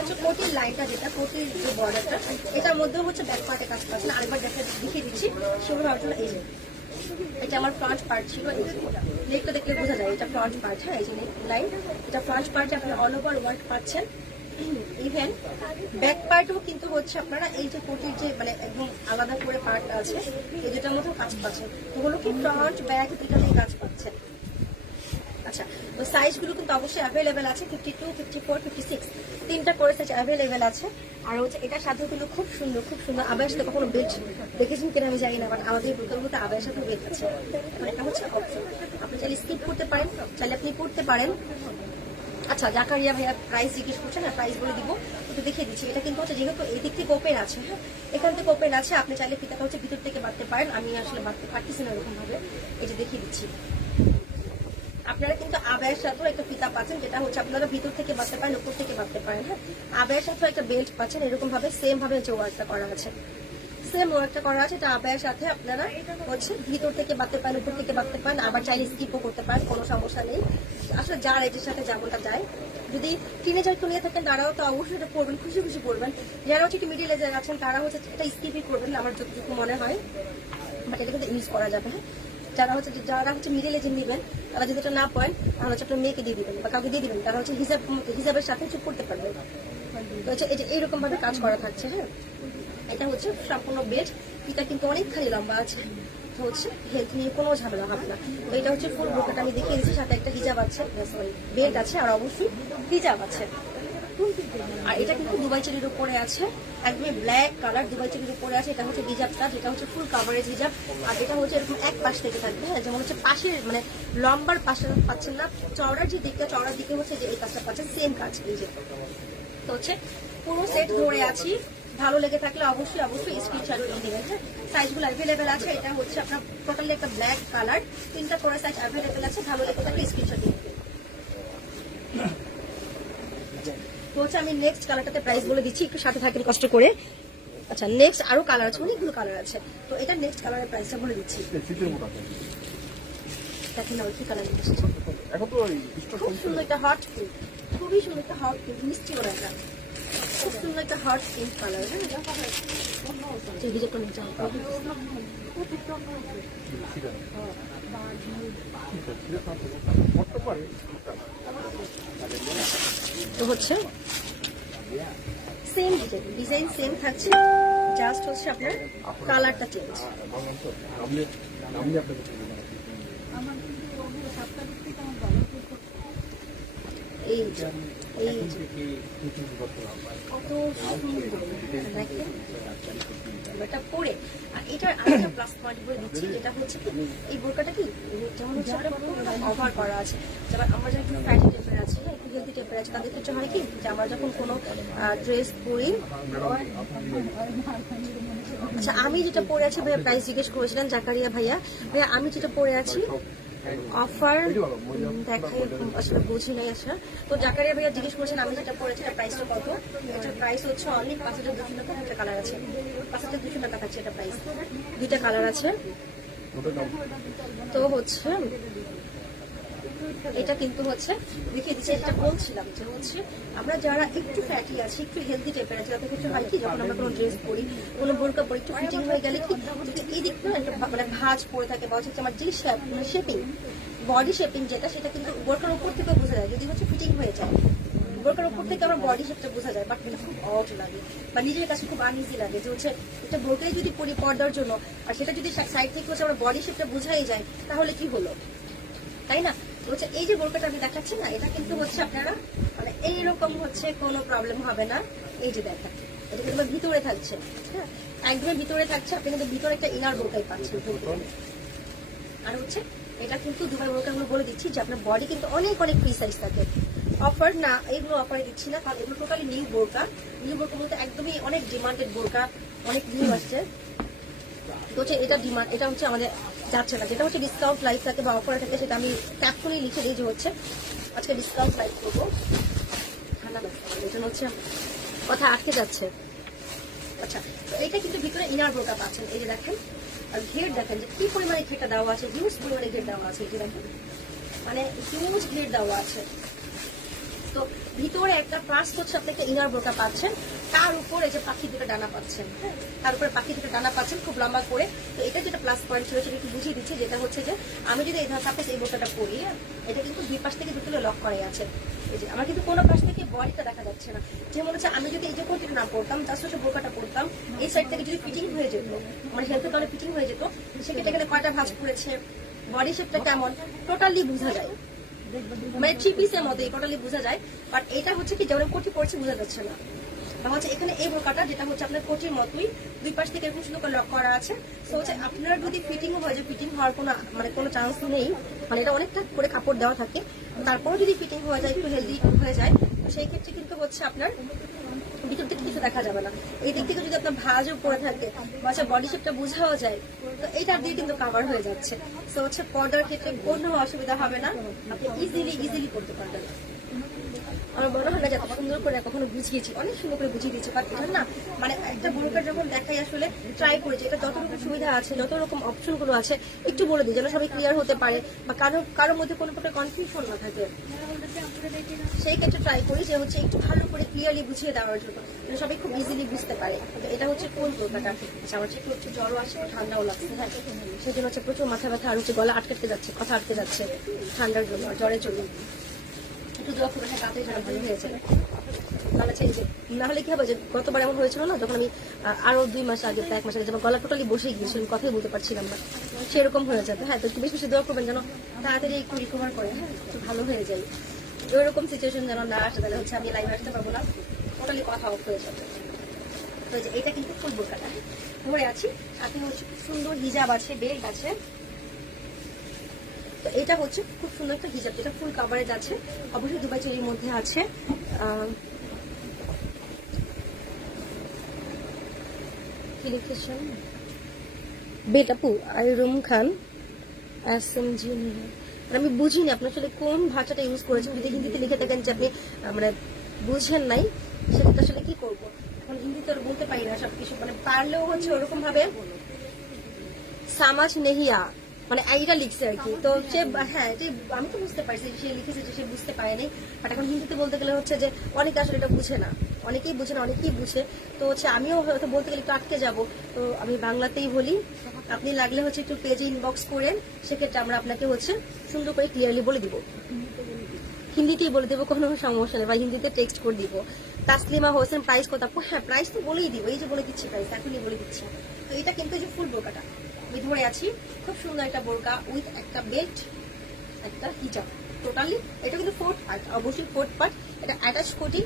হচ্ছে কোটির লাইনটা, যেটা কোটির যে বর্ডারটা, এটার মধ্যেও হচ্ছে ব্যাক পার্টে কাজ পাচ্ছেন। আরেকবার দেখিয়ে দিচ্ছি সেগুলো হওয়ার জন্য। এই যে এটা আমার ফ্রন্ট পার্ট ছিল, এই যে নেকটা দেখলে বোঝা যায় এটা ফ্রন্ট পার্ট, হ্যাঁ এই যে নেক লাইন, এটা ফ্রন্ট পার্টে আপনি অল ওভার ওয়ার্ক পাচ্ছেন। ইভেন ব্যাক পার্টও কিন্তু হচ্ছে আপনারা এই যে কোটির যে মানে একদম আলাদা করে পার্ট আছে, এই দুটার মধ্যে কাজ পাচ্ছেন, ওগুলো কি ফ্রন্ট ব্যাক দুটাতেই কাজ পাচ্ছেন। আচ্ছা, তো সাইজগুলো কিন্তু অবশ্যই অ্যাভেলেবেল আছে, 52, 54, 56 তিনটা করে সাইজ অ্যাভেলেবেল আছে। আর হচ্ছে এটার সাথে কিন্তু খুব সুন্দর আবার সাথে কখনো বেল্ট দেখেছেন কিনা আমি জানি না, বাট আমাদের বোতলগুলোতে আবার সাথে বেল্ট আছে, মানে এটা হচ্ছে অপশন। আপনি চাইলে স্কিপ করতে পারেন, চাইলে আপনি পড়তে পারেন। আচ্ছা, জাকারিয়া ভাইয়া প্রাইস জিজ্ঞেস করছেন, আর প্রাইস বলে দিব, একটু দেখিয়ে দিচ্ছি। এটা কিন্তু হচ্ছে যেহেতু এই দিক থেকে ওপেন আছে, হ্যাঁ এখান থেকে ওপেন আছে, আপনি চাইলে ফিতাটা হচ্ছে ভিতর থেকে বাঁধতে পারেন। আমি আসলে বাঁধতে পারতেছি না এরকম ভাবে, এই যে দেখিয়ে দিচ্ছি। আপনারা কিন্তু আবায়ের সাথেও একটা ফিতা পাচ্ছেন, যেটা হচ্ছে আপনারা ভিতর থেকে বাঁধতে পারেন, উপর থেকে বাঁধতে পারেন। হ্যাঁ, আবায়ের সাথেও একটা বেল্ট পাচ্ছেন, এরকম ভাবে সেম ভাবে হচ্ছে ওয়ার্কটা করা আছে, সেম ওয়ার্কটা করা আছে। এটা আবায়ের সাথে আপনারা হচ্ছে ভিতর থেকে বাঁধতে পারেন, উপর থেকে বাঁধতে পারেন, আবার চাইলে স্কিপও করতে পারেন, কোনো সমস্যা নেই। আসলে যার এজের সাথে যেমনটা যায়, যদি টিনেজার তো নিয়ে থাকেন তারাও তো অবশ্যই এটা পড়বেন, খুশি খুশি পড়বেন। যারা হচ্ছে একটু মিডিল এজের আছেন তারা হচ্ছে এটা স্কিপই করবেন আমার যতটুকু মনে হয়, বাট এটা কিন্তু ইউজ করা যাবে। হ্যাঁ, যারা হচ্ছে মিডিল এজে নেবেন তারা যদি এটা না পড়েন তাহলে হচ্ছে আপনার মেয়েকে দিয়ে দিবেন বা কাউকে দিয়ে দিবেন, তারা হচ্ছে হিসাবের সাথে চুপ করতে পারবেন। তো হচ্ছে এই যে এইরকম ভাবে কাজ করা থাকছে। হ্যাঁ, এটা হচ্ছে সম্পূর্ণ বেল্ট, এটা কিন্তু অনেকখানি লম্বা আছে, তো হচ্ছে হেলথ নিয়ে কোনো ঝামেলা হবে না। তো এটা হচ্ছে ফুল বোরকাটা আমি দেখিয়ে দিচ্ছি, সাথে একটা হিজাব আছে, সরি বেল্ট আছে, আর অবশ্যই হিজাব আছে। আর এটা কিন্তু দুবাই চেরির উপরে আছে, একদমই ব্ল্যাক কালার দুবাই চেরির উপরে আছে। এটা হচ্ছে হিজাবটা, যেটা হচ্ছে ফুল কাভারেজ হিজাব। আর এটা হচ্ছে এরকম এক পাশ থেকে থাকবে, হ্যাঁ যেমন হচ্ছে পাশের মানে লম্বার পাশে পাচ্ছেন না, চওড়ার যে দিকটা, চওড়ার দিকে হচ্ছে যে এই কাজটা পাচ্ছেন, সেম কাজ এই যে। তো হচ্ছে পুরো সেট ধরে আছি, ভালো লেগে থাকলে অবশ্যই স্ক্রিনশট নিয়ে নেবেন। হ্যাঁ, সাইজগুলো অ্যাভেলেবেল আছে। এটা হচ্ছে আপনার টোটালি একটা ব্ল্যাক কালার, তিনটা করে সাইজ অ্যাভেলেবেল আছে, ভালো লেগে থাকলে স্ক্রিনশট নিয়ে নেবেন। তো হচ্ছে আমি নেক্সট কালারটাতে প্রাইস বলে দিচ্ছি, একটু সাথে থাকেন কষ্ট করে। আচ্ছা, নেক্সট আরো কালার আছে, অনেকগুলো কালার আছে, তো এটা নেক্সট কালারের প্রাইসটা বলে দিচ্ছি। দেখেন না কি কালার এসেছে, খুব সুন্দর একটা হট পিঙ্ক, খুবই সুন্দর একটা হট পিঙ্ক, মিষ্টি করে একটা খুব সুন্দর একটা হট পিঙ্ক কালার। হ্যাঁ, তো হচ্ছে সেম ডিজাইন সেম থাকছে, জাস্ট হচ্ছে আপনার কালারটা চেঞ্জ। এই কত এটা পরে। আর এটার আরেকটা প্লাস পয়েন্ট বলে দিচ্ছি, যেটা হচ্ছে কি এই বোরকাটা কি যেমন হচ্ছে অফার করা আছে, যেমন আমরা যখন একটু ফ্যাটি টাইপের আছে, একটু হেলদি টাইপের আছে, তাদের ক্ষেত্রে হয় কি যে আমরা যখন কোনো ড্রেস পরি, আচ্ছা আমি যেটা পরে আছি ভাইয়া প্রাইস জিজ্ঞেস করেছিলেন জাকারিয়া ভাইয়া, আমি যেটা পরে আছি অফার দেখাই আসলে বুঝি নাই আসলে। তো জাকারিয়া ভাইয়া জিজ্ঞেস করেছেন আমি যেটা পড়েছি প্রাইসটা কত, এটার প্রাইস হচ্ছে অনলি ৫,২০০ টাকা, দুটো কালার আছে, ৫,২০০ টাকা থাকছে এটা প্রাইস, দুইটা কালার আছে। তো হচ্ছে এটা কিন্তু হচ্ছে দেখিয়ে দিচ্ছি, যেটা বলছিলাম যে হচ্ছে আমরা যারা একটু ফ্যাটি আছি, একটু হেলদি টাইপের আছে, তাদের ক্ষেত্রে হয় কি যখন আমরা কোনো ড্রেস পরি, কোনো বোরকা পরি, একটু ফিটিং হয়ে গেলে কি এই দিকটা একটা মানে ভাঁজ পড়ে থাকে, বা হচ্ছে আমার যে শেপিং বডি শেপিং যেটা, সেটা কিন্তু বোরকার উপর থেকে বোঝা যায়, যদি হচ্ছে ফিটিং হয়ে যায় বোরকার উপর থেকে আমার বডি শেপটা বোঝা যায়, বাট এটা খুব অড লাগে বা নিজের কাছে খুব আনইজি লাগে যে হচ্ছে একটা বোরকাই যদি পরি পর্দার জন্য, আর সেটা যদি সাইড থেকে হচ্ছে আমার বডি শেপটা বোঝাই যায়, তাহলে কি হলো, তাই না? হচ্ছে এই যে বোরকাটা আমি দেখাচ্ছি না, এটা কিন্তু হচ্ছে আপনারা মানে এইরকম হচ্ছে কোনো প্রবলেম হবে না। এই যে দেখেন এটা কিন্তু ভিতরে থাকছে, হ্যাঁ একদম ভিতরে থাকছে, আপনি কিন্তু ভিতরে একটা ইনার বোরকাই পাচ্ছেন। আর হচ্ছে এটা কিন্তু দুবাই বোরকাগুলো বলে দিচ্ছি যে আপনার বডি কিন্তু অনেক অনেক ফ্রি সাইজ থাকে। অফার না, এগুলো অফারে দিচ্ছি না, কারণ এগুলো টোটালি নিউ বোরকা বলতে একদমই অনেক ডিমান্ডেড বোরকা, অনেক নিউ আসছে। হচ্ছে এটা ডিমান্ড, এটা হচ্ছে আমাদের যাচ্ছে না, যেটা হচ্ছে ডিসকাউন্ট লাইভ থাকে বা অফারে থাকে, সেটা আমি ক্যাপশনে লিখে দিই যে হচ্ছে আজকে ডিসকাউন্ট লাইভ করবো, ঠান্ডা লাগছে এই জন্য হচ্ছে কথা আটকে যাচ্ছে। আচ্ছা, তো এইটা কিন্তু ভিতরে ইনার বোরকা পাচ্ছেন, এই যে দেখেন, আর ঘের দেখেন যে কি পরিমাণে ঘেরটা দেওয়া আছে, হিউজ পরিমাণে ঘের দেওয়া আছে, এই যে দেখেন মানে হিউজ ঘের দেওয়া আছে। তো ভিতরে একটা প্লাস হচ্ছে আপনি একটা ইনার বোরকা পাচ্ছেন, তার উপরে যে পাখি দুটো ডানা পাচ্ছেন, হ্যাঁ তার উপরে পাখি দুটো ডানা পাচ্ছেন খুব লম্বা করে। তো এটা যেটা প্লাস পয়েন্ট ছিল সেটা একটু বুঝিয়ে দিচ্ছি, যেটা হচ্ছে যে আমি যদি এই ধর সাপোজ এই বোরকাটা পরি, এটা কিন্তু দুই পাশ থেকে দুটো লক করাই আছে, এই যে আমার কিন্তু কোনো পাশ থেকে বডিটা দেখা যাচ্ছে না। যেমন হচ্ছে আমি যদি এই যে কোটিটা না পড়তাম, জাস্ট হচ্ছে বোরকাটা পড়তাম, এই সাইড থেকে যদি ফিটিং হয়ে যেত, মানে হেলথে তাহলে ফিটিং হয়ে যেত, সেক্ষেত্রে এখানে কয়টা ভাঁজ পড়েছে, বডি শেপটা কেমন টোটালি বোঝা যায়, মানে 3 পিসের মতো টোটালি বোঝা যায়, বাট এটা হচ্ছে কি যেমন কোটি পড়ছে বোঝা যাচ্ছে না। হচ্ছে এখানে এই বোরকাটা যেটা হচ্ছে আপনার কোটির মতোই দুই পাশ থেকে এরকম সুন্দর করে লক করা আছে। তো হচ্ছে আপনার যদি ফিটিং হয়, যে ফিটিং হওয়ার কোনো চান্স নেই, মানে এটা অনেকটা করে কাপড় দেওয়া থাকে, তারপরে যদি ফিটিং হয়ে যায়, একটু হেলদি হয়ে যায়, তো সেই ক্ষেত্রে কিন্তু হচ্ছে আপনার ভিতর থেকে কিছু দেখা যাবে না। এই দিক থেকে যদি আপনার ভাঁজও পরে থাকে বা বডি শেপটা বোঝাও যায়, তো এইটা দিয়ে কিন্তু কাভার হয়ে যাচ্ছে। তো হচ্ছে পর্দার ক্ষেত্রে কোনো অসুবিধা হবে না, আপনি ইজিলি করতে পারবেন। আমার মনে হয় না যে এত সুন্দর করে কখনো বুঝিয়েছি, অনেক সুন্দর করে বুঝিয়ে দিয়েছি, বাট এটা না মানে একটা বোরকা যখন দেখাই আসলে ট্রাই করেছি, এটা যত রকম সুবিধা আছে, যত রকম অপশন গুলো আছে একটু বলে দিই যেন সবাই ক্লিয়ার হতে পারে বা কারোর মধ্যে কোনো প্রকার কনফিউশন না থাকে। সেই ক্ষেত্রে ট্রাই করি যে হচ্ছে একটু ভালো করে ক্লিয়ারলি বুঝিয়ে দেওয়ার জন্য, সবাই খুব ইজিলি বুঝতে পারে। এটা হচ্ছে কোন বোরকাটা, আমার একটু হচ্ছে জ্বরও আসে, ঠান্ডাও লাগছে, হ্যাঁ সেই জন্য হচ্ছে প্রচুর মাথা ব্যথা আর হচ্ছে গলা আটকে যাচ্ছে, কথা আটকে যাচ্ছে ঠান্ডার জন্য, জ্বরের জন্য। একটু দোয়া করে তাড়াতাড়ি যেন ভালো হয়ে যায়, গলা ছেড়ে যায়। নাহলে কি হবে যে গতবার এমন হয়েছিল না, যখন আমি আরো 2 মাস আগে, 1 মাস আগে যেমন গলা টোটালি বসে গিয়েছিলাম, কথাই বলতে পারছিলাম না, সেরকম হয়ে যাবে। হ্যাঁ, তো একটু বেশি বেশি দোয়া করবেন যেন তাড়াতাড়ি একটু রিকভার করে, হ্যাঁ একটু ভালো হয়ে যায়। ওইরকম সিচুয়েশন যেন না আসে, তাহলে হচ্ছে আমি লাইভে আসতে পারবো না, টোটালি কথা অফ হয়ে যাবে। তো এটা কিন্তু ফুল বোরকাটা ধরে আছি, সাথে হচ্ছে খুব সুন্দর হিজাব আছে, বেল্ট আছে। তো এটা হচ্ছে খুব সুন্দর একটা হিজাব, যেটা ফুল কাভারেজ আছে, অবশ্যই দুবাই চেরির মধ্যে আছে। কি লিখেছেন বেটাপু আইরুম খান এসএমজি, আমি বুঝিনি আপনি আসলে কোন ভাষাটা ইউজ করেছেন। যদি হিন্দিতে লিখে থাকেন যে আপনি মানে বুঝেন নাই, সেটা আসলে কি করবো, এখন হিন্দিতে বলতে পারি না সবকিছু, মানে পারলেও হচ্ছে ওরকম ভাবে সামাজ নেহিয়া মানে এইটা লিখছে আর কি। তো সে হ্যাঁ আমি তো বুঝতে পারছি সে লিখেছে যে সে বুঝতে পারেনি, বাট এখন হিন্দিতে বলতে গেলে হচ্ছে যে অনেকে আসলে এটা বুঝে না, অনেকেই বুঝে না, অনেকেই বুঝে। তো হচ্ছে আমিও হয়তো বলতে গেলে একটু আটকে যাবো, তো আমি বাংলাতেই বলি। আপনি লাগলে হচ্ছে একটু পেজে ইনবক্স করেন, সেক্ষেত্রে আমরা আপনাকে হচ্ছে সুন্দর করে ক্লিয়ারলি বলে দিব, হিন্দিতেই বলে দেবো, কোনো সমস্যা নেই, বা হিন্দিতে টেক্সট করে দিব। তাসলিমা হোসেন প্রাইস কত? হ্যাঁ প্রাইস তো বলেই দিব, এই যে বলে দিচ্ছি প্রাইস, এখনই বলে দিচ্ছি। তো এটা কিন্তু যে ফুল বোরকাটা আমি ধরে আছি, খুব সুন্দর একটা বোরকা উইথ একটা বেল্ট, একটা হিজাব, টোটালি এটা কিন্তু 4 পার্ট, অবশ্যই 4 পার্ট। এটা অ্যাটাচ কোটি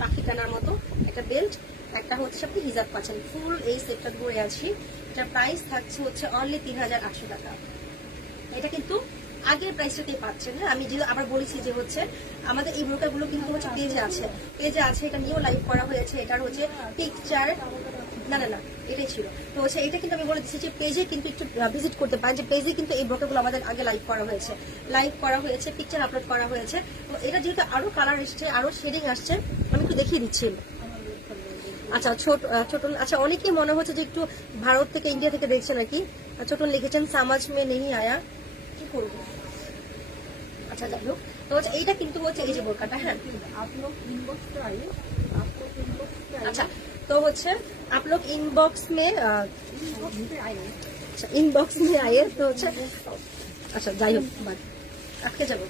পাখি টানার মতো একটা বেল্ট, একটা হচ্ছে আপনি হিজাব পাচ্ছেন, ফুল এই সেটটা ধরে আছি। এটার প্রাইস থাকছে হচ্ছে অনলি 3800 টাকা। এটা কিন্তু আগের প্রাইসটাতেই পাচ্ছেন। হ্যাঁ, আমি যেহেতু আবার বলেছি যে হচ্ছে আমাদের এই ব্রোকারগুলো কিন্তু হচ্ছে পেজে আছে, এটা নিয়েও লাইভ করা হয়েছে। এটার হচ্ছে পিকচার না এটাই ছিল। তো হচ্ছে এটা কিন্তু আমি বলে দিচ্ছি যে পেজে কিন্তু একটু ভিজিট করতে পারেন, যে পেজে কিন্তু এই ব্রোকারগুলো আমাদের আগে লাইভ করা হয়েছে, পিকচার আপলোড করা হয়েছে। তো এটা যেহেতু আরো কালার এসছে, আরো শেডিং আসছে, আমি একটু দেখিয়ে দিচ্ছি। আচ্ছা ছোট আচ্ছা, অনেকেই মনে হচ্ছে যে একটু ভারত থেকে ইন্ডিয়া থেকে দেখছে নাকি। ছোটন লিখেছেন সামাজ মে নেই আয়া, কি করবো। আচ্ছা যাই হোক, তো হচ্ছে এইটা কিন্তু হচ্ছে এই যে বোরকাটা। হ্যাঁ আচ্ছা, তো হচ্ছে आप लोग इनबॉक्स में आए, তো হচ্ছে আচ্ছা যাই হোক আটকে যাবো।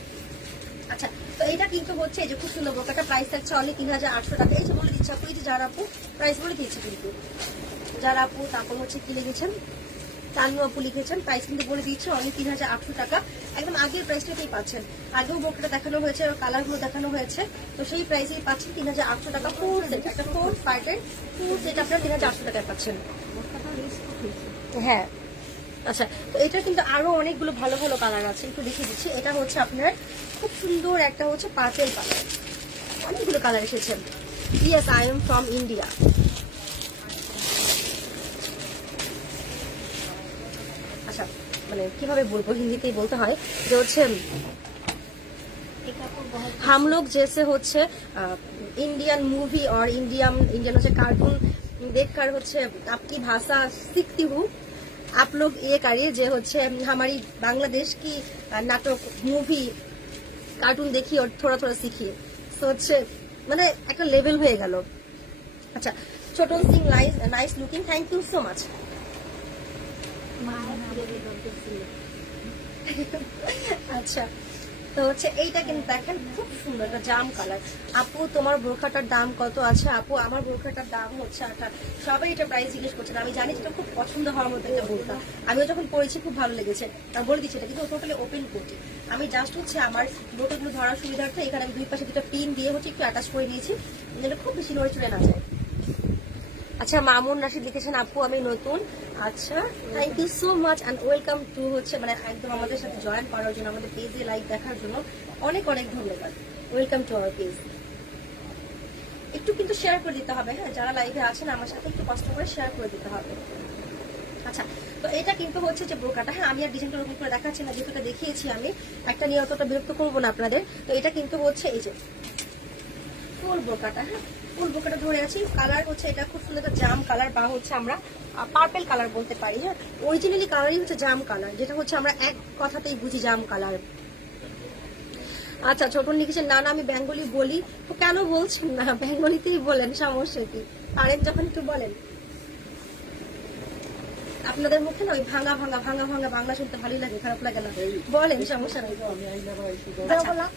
আচ্ছা, তো এটা কিন্তু হচ্ছে এই যে খুব সুন্দর বোরকাটা, প্রাইস থাকছে অনলি 3800 টাকা। এই যে বলে দিচ্ছি আপু, এই যে যারা আপু প্রাইস বলে দিয়েছে, কিন্তু যারা আপু তারপর হচ্ছে কি লিখেছেন, তানু আপু লিখেছেন, প্রাইস কিন্তু বলে দিচ্ছে অনলি 3800 টাকা। একদম আগের প্রাইসটাতেই পাচ্ছেন, আগেও বোরকাটা দেখানো হয়েছে আর কালারগুলো দেখানো হয়েছে, তো সেই প্রাইসেই পাচ্ছেন 3800 টাকা। ফুল সেট, একটা 4 পার্টের ফুল সেট আপনারা 3800 টাকায় পাচ্ছেন। হ্যাঁ আচ্ছা, তো এটা কিন্তু আরো অনেকগুলো ভালো ভালো কালার আছে, একটু দেখিয়ে দিচ্ছি। এটা হচ্ছে আপনার খুব সুন্দর একটা হচ্ছে পার্পেল কালার, অনেকগুলো কালার এসেছে। Yes, I am from India. আচ্ছা, মানে কিভাবে বলবো, হিন্দিতেই বলতে হয় যে হচ্ছে हम लोग जैसे হচ্ছে इंडियन मूवी और इंडियन হচ্ছে कार्टून देखकर হচ্ছে आपकी भाषा सीखती हूँ। आप लोग ये करिए যে হচ্ছে हमारी बांग्लादेश की नाटक मूवी कार्टून देखिए और थोड़ा थोड़ा सीखिए। तो হচ্ছে মানে একটা লেভেল হয়ে গেল। আচ্ছা, Chhotan Singh nice looking, thank you so much. আচ্ছা, তো হচ্ছে এইটা কিন্তু দেখেন খুব সুন্দর একটা জাম কালার। আপু তোমার বোরখাটার দাম কত আছে? আপু আমার বোরখাটার দাম হচ্ছে 18। সবাই এটা প্রাইস জিজ্ঞেস করছেন, আমি জানি যেটা খুব পছন্দ হওয়ার মতো একটা বোরখা, আমিও যখন পরেছি খুব ভালো লেগেছে, বলে দিচ্ছি এটা কিন্তু টোটালি ওপেন কোটি। আমি জাস্ট হচ্ছে আমার বোরখাগুলো ধরার সুবিধার্থে এখানে আমি দুই পাশে দুটো পিন দিয়ে হচ্ছে একটু অ্যাটাচ করে নিয়েছি, যেটা খুব বেশি নড়ে চড়ে না যায়। আচ্ছা মামুন রাশিদ লিখেছেন আপু আমি নতুন। আচ্ছা thank you so much and welcome to হচ্ছে মানে একদম আমাদের সাথে জয়েন করার জন্য, আমাদের পেজে লাইক দেখার জন্য অনেক অনেক ধন্যবাদ। Welcome to our page. একটু কিন্তু শেয়ার করে দিতে হবে, হ্যাঁ যারা লাইভে আছেন আমার সাথে একটু কষ্ট করে শেয়ার করে দিতে হবে। আচ্ছা তো এটা কিন্তু হচ্ছে যে বোরকাটা, হ্যাঁ আমি আর ডিজাইনটা ওরকম করে দেখাচ্ছি না, যেহেতু দেখিয়েছি আমি একটা নিয়ে অতটা বিরক্ত করবো না আপনাদের। তো এটা কিন্তু হচ্ছে এই যে ফুল বোরকাটা, হ্যাঁ ফুল বোরকাটা ধরে আছি। কালার হচ্ছে এটা খুব সুন্দর একটা জাম কালার বা হচ্ছে আমরা পার্পেল কালার বলতে পারি, হ্যাঁ অরিজিনালি কালারই হচ্ছে জাম কালার, যেটা হচ্ছে আমরা এক কথাতেই বুঝি জাম কালার। আচ্ছা ছোট লিখেছেন না না আমি বেঙ্গলি বলি, তো কেন বলছেন না বেঙ্গলিতেই বলেন, সমস্যা কি? আরেক যখন একটু বলেন, আপনাদের মুখে না ওই ভাঙা ভাঙা ভাঙা ভাঙা বাংলা শুনতে ভালোই লাগে, খারাপ লাগে না, বলেন সমস্যা নেই।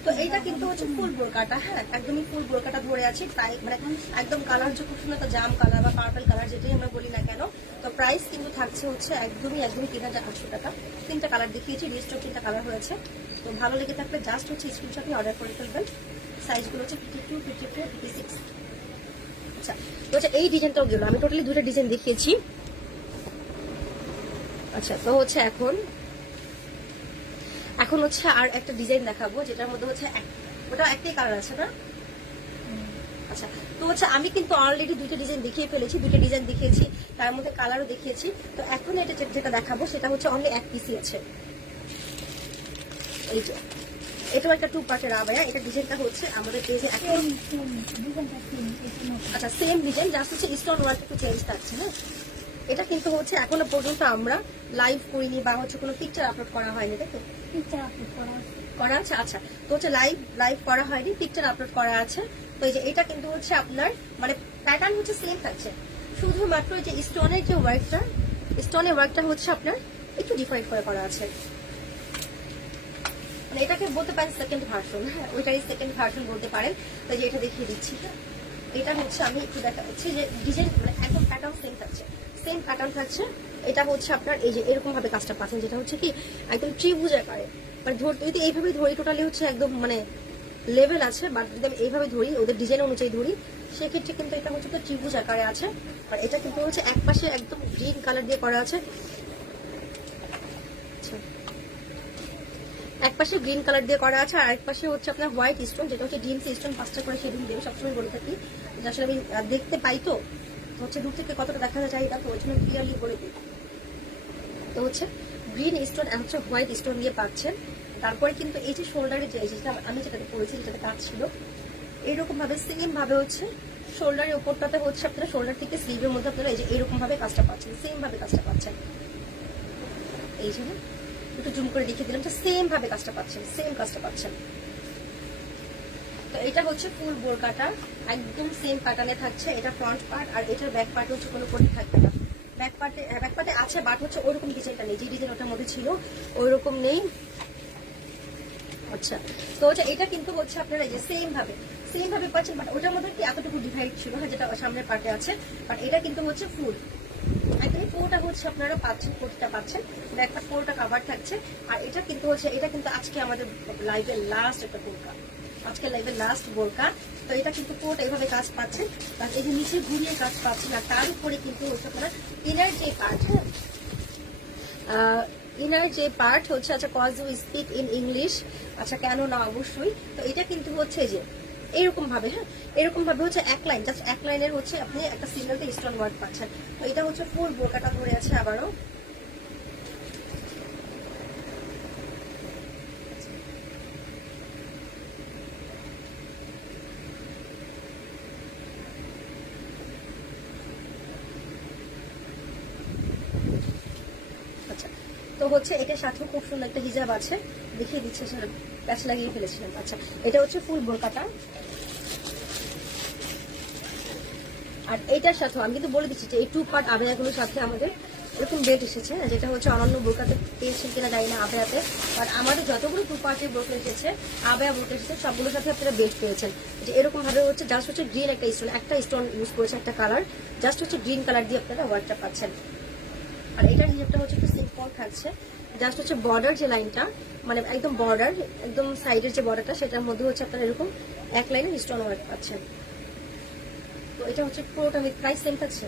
তো এইটা কিন্তু হচ্ছে ফুল বোরকাটা, হ্যাঁ একদমই ফুল বোরকাটা ধরে আছি, তাই মানে একদম কালার হচ্ছে খুব সুন্দর জাম কালার বা পার্পল কালার যেটাই আমরা বলি না কেন। তো প্রাইস কিন্তু থাকছে হচ্ছে একদমই 3800 টাকা। 3টা কালার দেখিয়েছি, রিস্টক 3টা কালার হয়েছে। তো ভালো লেগে থাকলে জাস্ট হচ্ছে স্ক্রিনশটে অর্ডার করে ফেলবেন। সাইজগুলো হচ্ছে 52, 54, 56। আচ্ছা তো হচ্ছে এই ডিজাইনটাও গেল, আমি টোটালি 2টা ডিজাইন দেখিয়েছি। আচ্ছা তো হচ্ছে এখন হচ্ছে আর একটা ডিজাইন দেখাবো, যেটার মধ্যে হচ্ছে ওটা একটাই কালার আছে না। আচ্ছা তো হচ্ছে আমি কিন্তু অলরেডি 2টা ডিজাইন দেখিয়ে ফেলেছি, 2টা ডিজাইন দেখিয়েছি, তার মধ্যে কালারও দেখিয়েছি। তো এখন এটা যেটা দেখাবো সেটা হচ্ছে অনলি এক পিসই আছে। এই যে এটাও একটা 2 পার্টের আবায়া, এটা ডিজাইনটা হচ্ছে আমাদের পেজে এখন আচ্ছা সেম ডিজাইন, জাস্ট হচ্ছে স্টোন ওয়ার্ক একটু চেঞ্জ থাকছে। হ্যাঁ এটা কিন্তু হচ্ছে এখনো পর্যন্ত আমরা লাইভ করিনি বা হচ্ছে কোনো পিকচার আপলোড করা হয়নি, তাই তো? পিকচার আপলোড করা আছে। আচ্ছা তো হচ্ছে লাইভ করা হয়নি, পিকচার আপলোড করা আছে। তো এই যে এটা কিন্তু হচ্ছে আপনার মানে প্যাটার্ন হচ্ছে সেম থাকছে, শুধুমাত্র যে স্টোনের যে ওয়ার্কটা হচ্ছে আপনার একটু ডিফারেন্ট করে করা আছে। মানে এটাকে বলতে পারেন সেকেন্ড ভার্সন, হ্যাঁ ওইটারই সেকেন্ড ভার্সন বলতে পারেন। তো যে এটা দেখিয়ে দিচ্ছি, এটা হচ্ছে আমি একটু দেখাচ্ছি যে ডিজাইন মানে একদম প্যাটার্ন সেম থাকছে, সেম প্যাটার্ন থাকছে। এটা হচ্ছে আপনার এই যে এরকম ভাবে কাজটা পাচ্ছেন, যেটা হচ্ছে কি একদম ত্রিভুজ আকারে, মানে যদি এইভাবে ধরি টোটালি হচ্ছে একদম মানে লেভেল আছে, বাট যদি আমি এইভাবে ধরি ওদের ডিজাইন অনুযায়ী ধরি সেক্ষেত্রে কিন্তু এটা হচ্ছে তো ত্রিভুজ আকারে আছে। আর এটা কিন্তু হচ্ছে এক পাশে একদম গ্রিন কালার দিয়ে করা আছে, এক পাশে গ্রিন কালার দিয়ে করা আছে, আর এক পাশে হচ্ছে আপনার হোয়াইট স্টোন, যেটা হচ্ছে ডিমস স্টোন 5টা করে শেডিং দিয়ে সবসময় বলে থাকি, আসলে আমি দেখতে পাই তো হচ্ছে দূর থেকে কতটা দেখা যায় এটা তো ওই জন্য ক্লিয়ারলি বলে দিই। তো হচ্ছে গ্রিন স্টোন আর হচ্ছে হোয়াইট স্টোন দিয়ে পাচ্ছেন। তারপরে কিন্তু এই যে শোল্ডারে যে আমি যেটাতে পরেছি, যেটাতে কাজ ছিল এইরকম ভাবে সেম ভাবে হচ্ছে শোল্ডারের উপরটাতে হচ্ছে আপনারা শোল্ডার থেকে স্লিভের মধ্যে আপনারা এই যে এরকম ভাবে কাজটা পাচ্ছেন, সেম ভাবে কাজটা পাচ্ছেন। এই জন্য একটু জুম করে দেখিয়ে দিলাম, সেম ভাবে কাজটা পাচ্ছেন, সেম কাজটা পাচ্ছেন। তো এটা হচ্ছে ফুল বোরকাটা একদম সেম প্যাটার্নে থাকছে, এটা ফ্রন্ট পার্ট, আর এটার ব্যাক পার্ট হচ্ছে কোনো কোটি থাকবে না। ব্যাক পার্টে আছে, বাট হচ্ছে ওইরকম ডিজাইনটা নেই, যে ডিজাইন ওটার মধ্যে ছিল ওইরকম নেই। আচ্ছা তো হচ্ছে এটা কিন্তু হচ্ছে আপনারা এই যে সেম ভাবে পাচ্ছেন, বাট ওটার মধ্যে কি এতটুকু ডিভাইড ছিল, হ্যাঁ যেটা সামনের পার্টে আছে, বাট এটা কিন্তু হচ্ছে ফুল একদম পুরোটা হচ্ছে আপনারা পাচ্ছেন, কোটিটা পাচ্ছেন, ব্যাক পার্ট পুরোটা কভার থাকছে। আর এটা কিন্তু হচ্ছে এটা কিন্তু আজকে আমাদের লাইভের লাস্ট একটা বোরকা, আজকে লাইভের লাস্ট বোরকা। তো এটা কিন্তু পুরোটা এইভাবে কাজ পাচ্ছেন, আর এই যে নিচে ঘুরিয়ে কাজ পাচ্ছেন, আর তার উপরে কিন্তু হচ্ছে আপনার ইনার যে পার্ট, হ্যাঁ ইনার যে পার্ট হচ্ছে আচ্ছা cause you speak in English, আচ্ছা কেন না অবশ্যই। তো এটা কিন্তু হচ্ছে যে এরকম ভাবে, হ্যাঁ এরকম ভাবে হচ্ছে এক লাইন, জাস্ট এক লাইনের হচ্ছে আপনি একটা সিঙ্গেলতে স্টোন ওয়ার্ক পাচ্ছেন। তো এটা হচ্ছে ফুল বোরকাটা ধরে আছে আবারও। আচ্ছা তো হচ্ছে এটার সাথে খুব সুন্দর একটা হিজাব আছে, দেখিয়ে দিচ্ছে, সেটা প্যাচ লাগিয়ে ফেলেছিলাম। আচ্ছা এটা হচ্ছে ফুল বোরকাটা, আর এইটার সাথে আমি কিন্তু বলে দিচ্ছি যে এই 2 পার্ট আবেয়াগুলোর সাথে আমাদের এরকম বেড এসেছে, যেটা হচ্ছে অনন্য বোরকাতে পেয়েছেন কিনা জানি না আবেয়াতে, বাট আমাদের যতগুলো 2 পার্টের বোরকা এসেছে, আবেয়া বোরকা এসেছে, সবগুলোর সাথে আপনারা বেড পেয়েছেন। যে এরকম ভাবে হচ্ছে জাস্ট হচ্ছে গ্রিন একটা স্টোন ইউজ করেছে, একটা কালার, জাস্ট হচ্ছে গ্রিন কালার দিয়ে আপনারা ওয়ার্কটা পাচ্ছেন। আর এটার হিসাবটা হচ্ছে একটু সিম্পল থাকছে, জাস্ট হচ্ছে বর্ডার যে লাইনটা, মানে একদম বর্ডার, একদম সাইডের যে বর্ডারটা, সেটার মধ্যে হচ্ছে আপনারা এরকম এক লাইনের স্টোন ওয়ার্ক পাচ্ছেন। তো এটা হচ্ছে পুরোটা প্রাইস সেম থাকছে।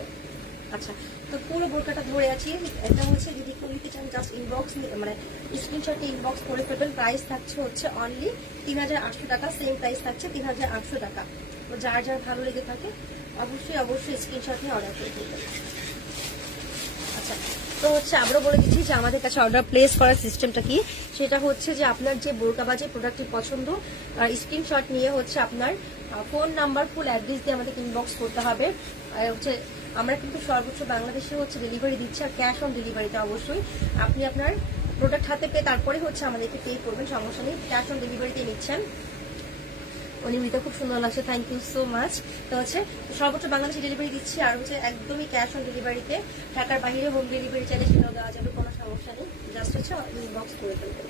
আচ্ছা, তো পুরো বোরকাটা ধরে আছি, এটা হচ্ছে যদি কেউ নিতে চান জাস্ট ইনবক্স, মানে স্ক্রিনশটে ইনবক্স করে ফেলবেন। প্রাইস থাকছে হচ্ছে অনলি 3800 টাকা, সেম প্রাইস থাকছে 3800 টাকা। তো যার যার ভালো লেগে থাকে অবশ্যই স্ক্রিনশট নিয়ে অর্ডার করে ফেলবেন। আচ্ছা, তো হচ্ছে আবারও বলে দিচ্ছি যে আমাদের কাছে অর্ডার প্লেস করার সিস্টেমটা কি, সেটা হচ্ছে যে আপনার যে বোরকা বা যে প্রোডাক্টটি পছন্দ, স্ক্রিনশট নিয়ে হচ্ছে আপনার ফোন নাম্বার, ফুল অ্যাড্রেস দিয়ে আমাদেরকে ইনবক্স করতে হবে। আর হচ্ছে আমরা কিন্তু সর্বোচ্চ বাংলাদেশে হচ্ছে ডেলিভারি দিচ্ছি, আর ক্যাশ অন ডেলিভারিতে অবশ্যই আপনি আপনার প্রোডাক্ট হাতে পেয়ে তারপরে হচ্ছে আমাদেরকে পে করবেন, সমস্যা নেই, ক্যাশ অন ডেলিভারিতে নিচ্ছেন। অনিমিতা খুব সুন্দর লাগছে, থ্যাংক ইউ সো মাচ। তো হচ্ছে সর্বোচ্চ বাংলাদেশে ডেলিভারি দিচ্ছি, আর হচ্ছে একদমই ক্যাশ অন ডেলিভারিতে, ঢাকার বাইরে হোম ডেলিভারি চাইলে সেটাও দেওয়া যাবে, কোনো সমস্যা নেই, জাস্ট হচ্ছে ইনবক্স করে ফেলবেন।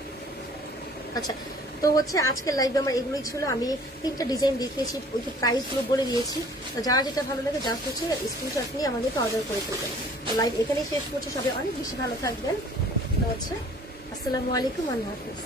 আচ্ছা, তো হচ্ছে আজকের লাইভে আমার এগুলোই ছিল, আমি 3টা ডিজাইন দেখিয়েছি, ওই প্রাইসগুলো বলে দিয়েছি। তো যারা যেটা ভালো লাগে জাস্ট হচ্ছে স্ক্রিনশট নিয়ে আমাদেরকে অর্ডার করে ফেলবেন। তো লাইভ এখানেই শেষ করছে, সবাই অনেক বেশি ভালো থাকবেন। তো হচ্ছে আসসালামু আলাইকুম, আল্লাহ হাফিজ।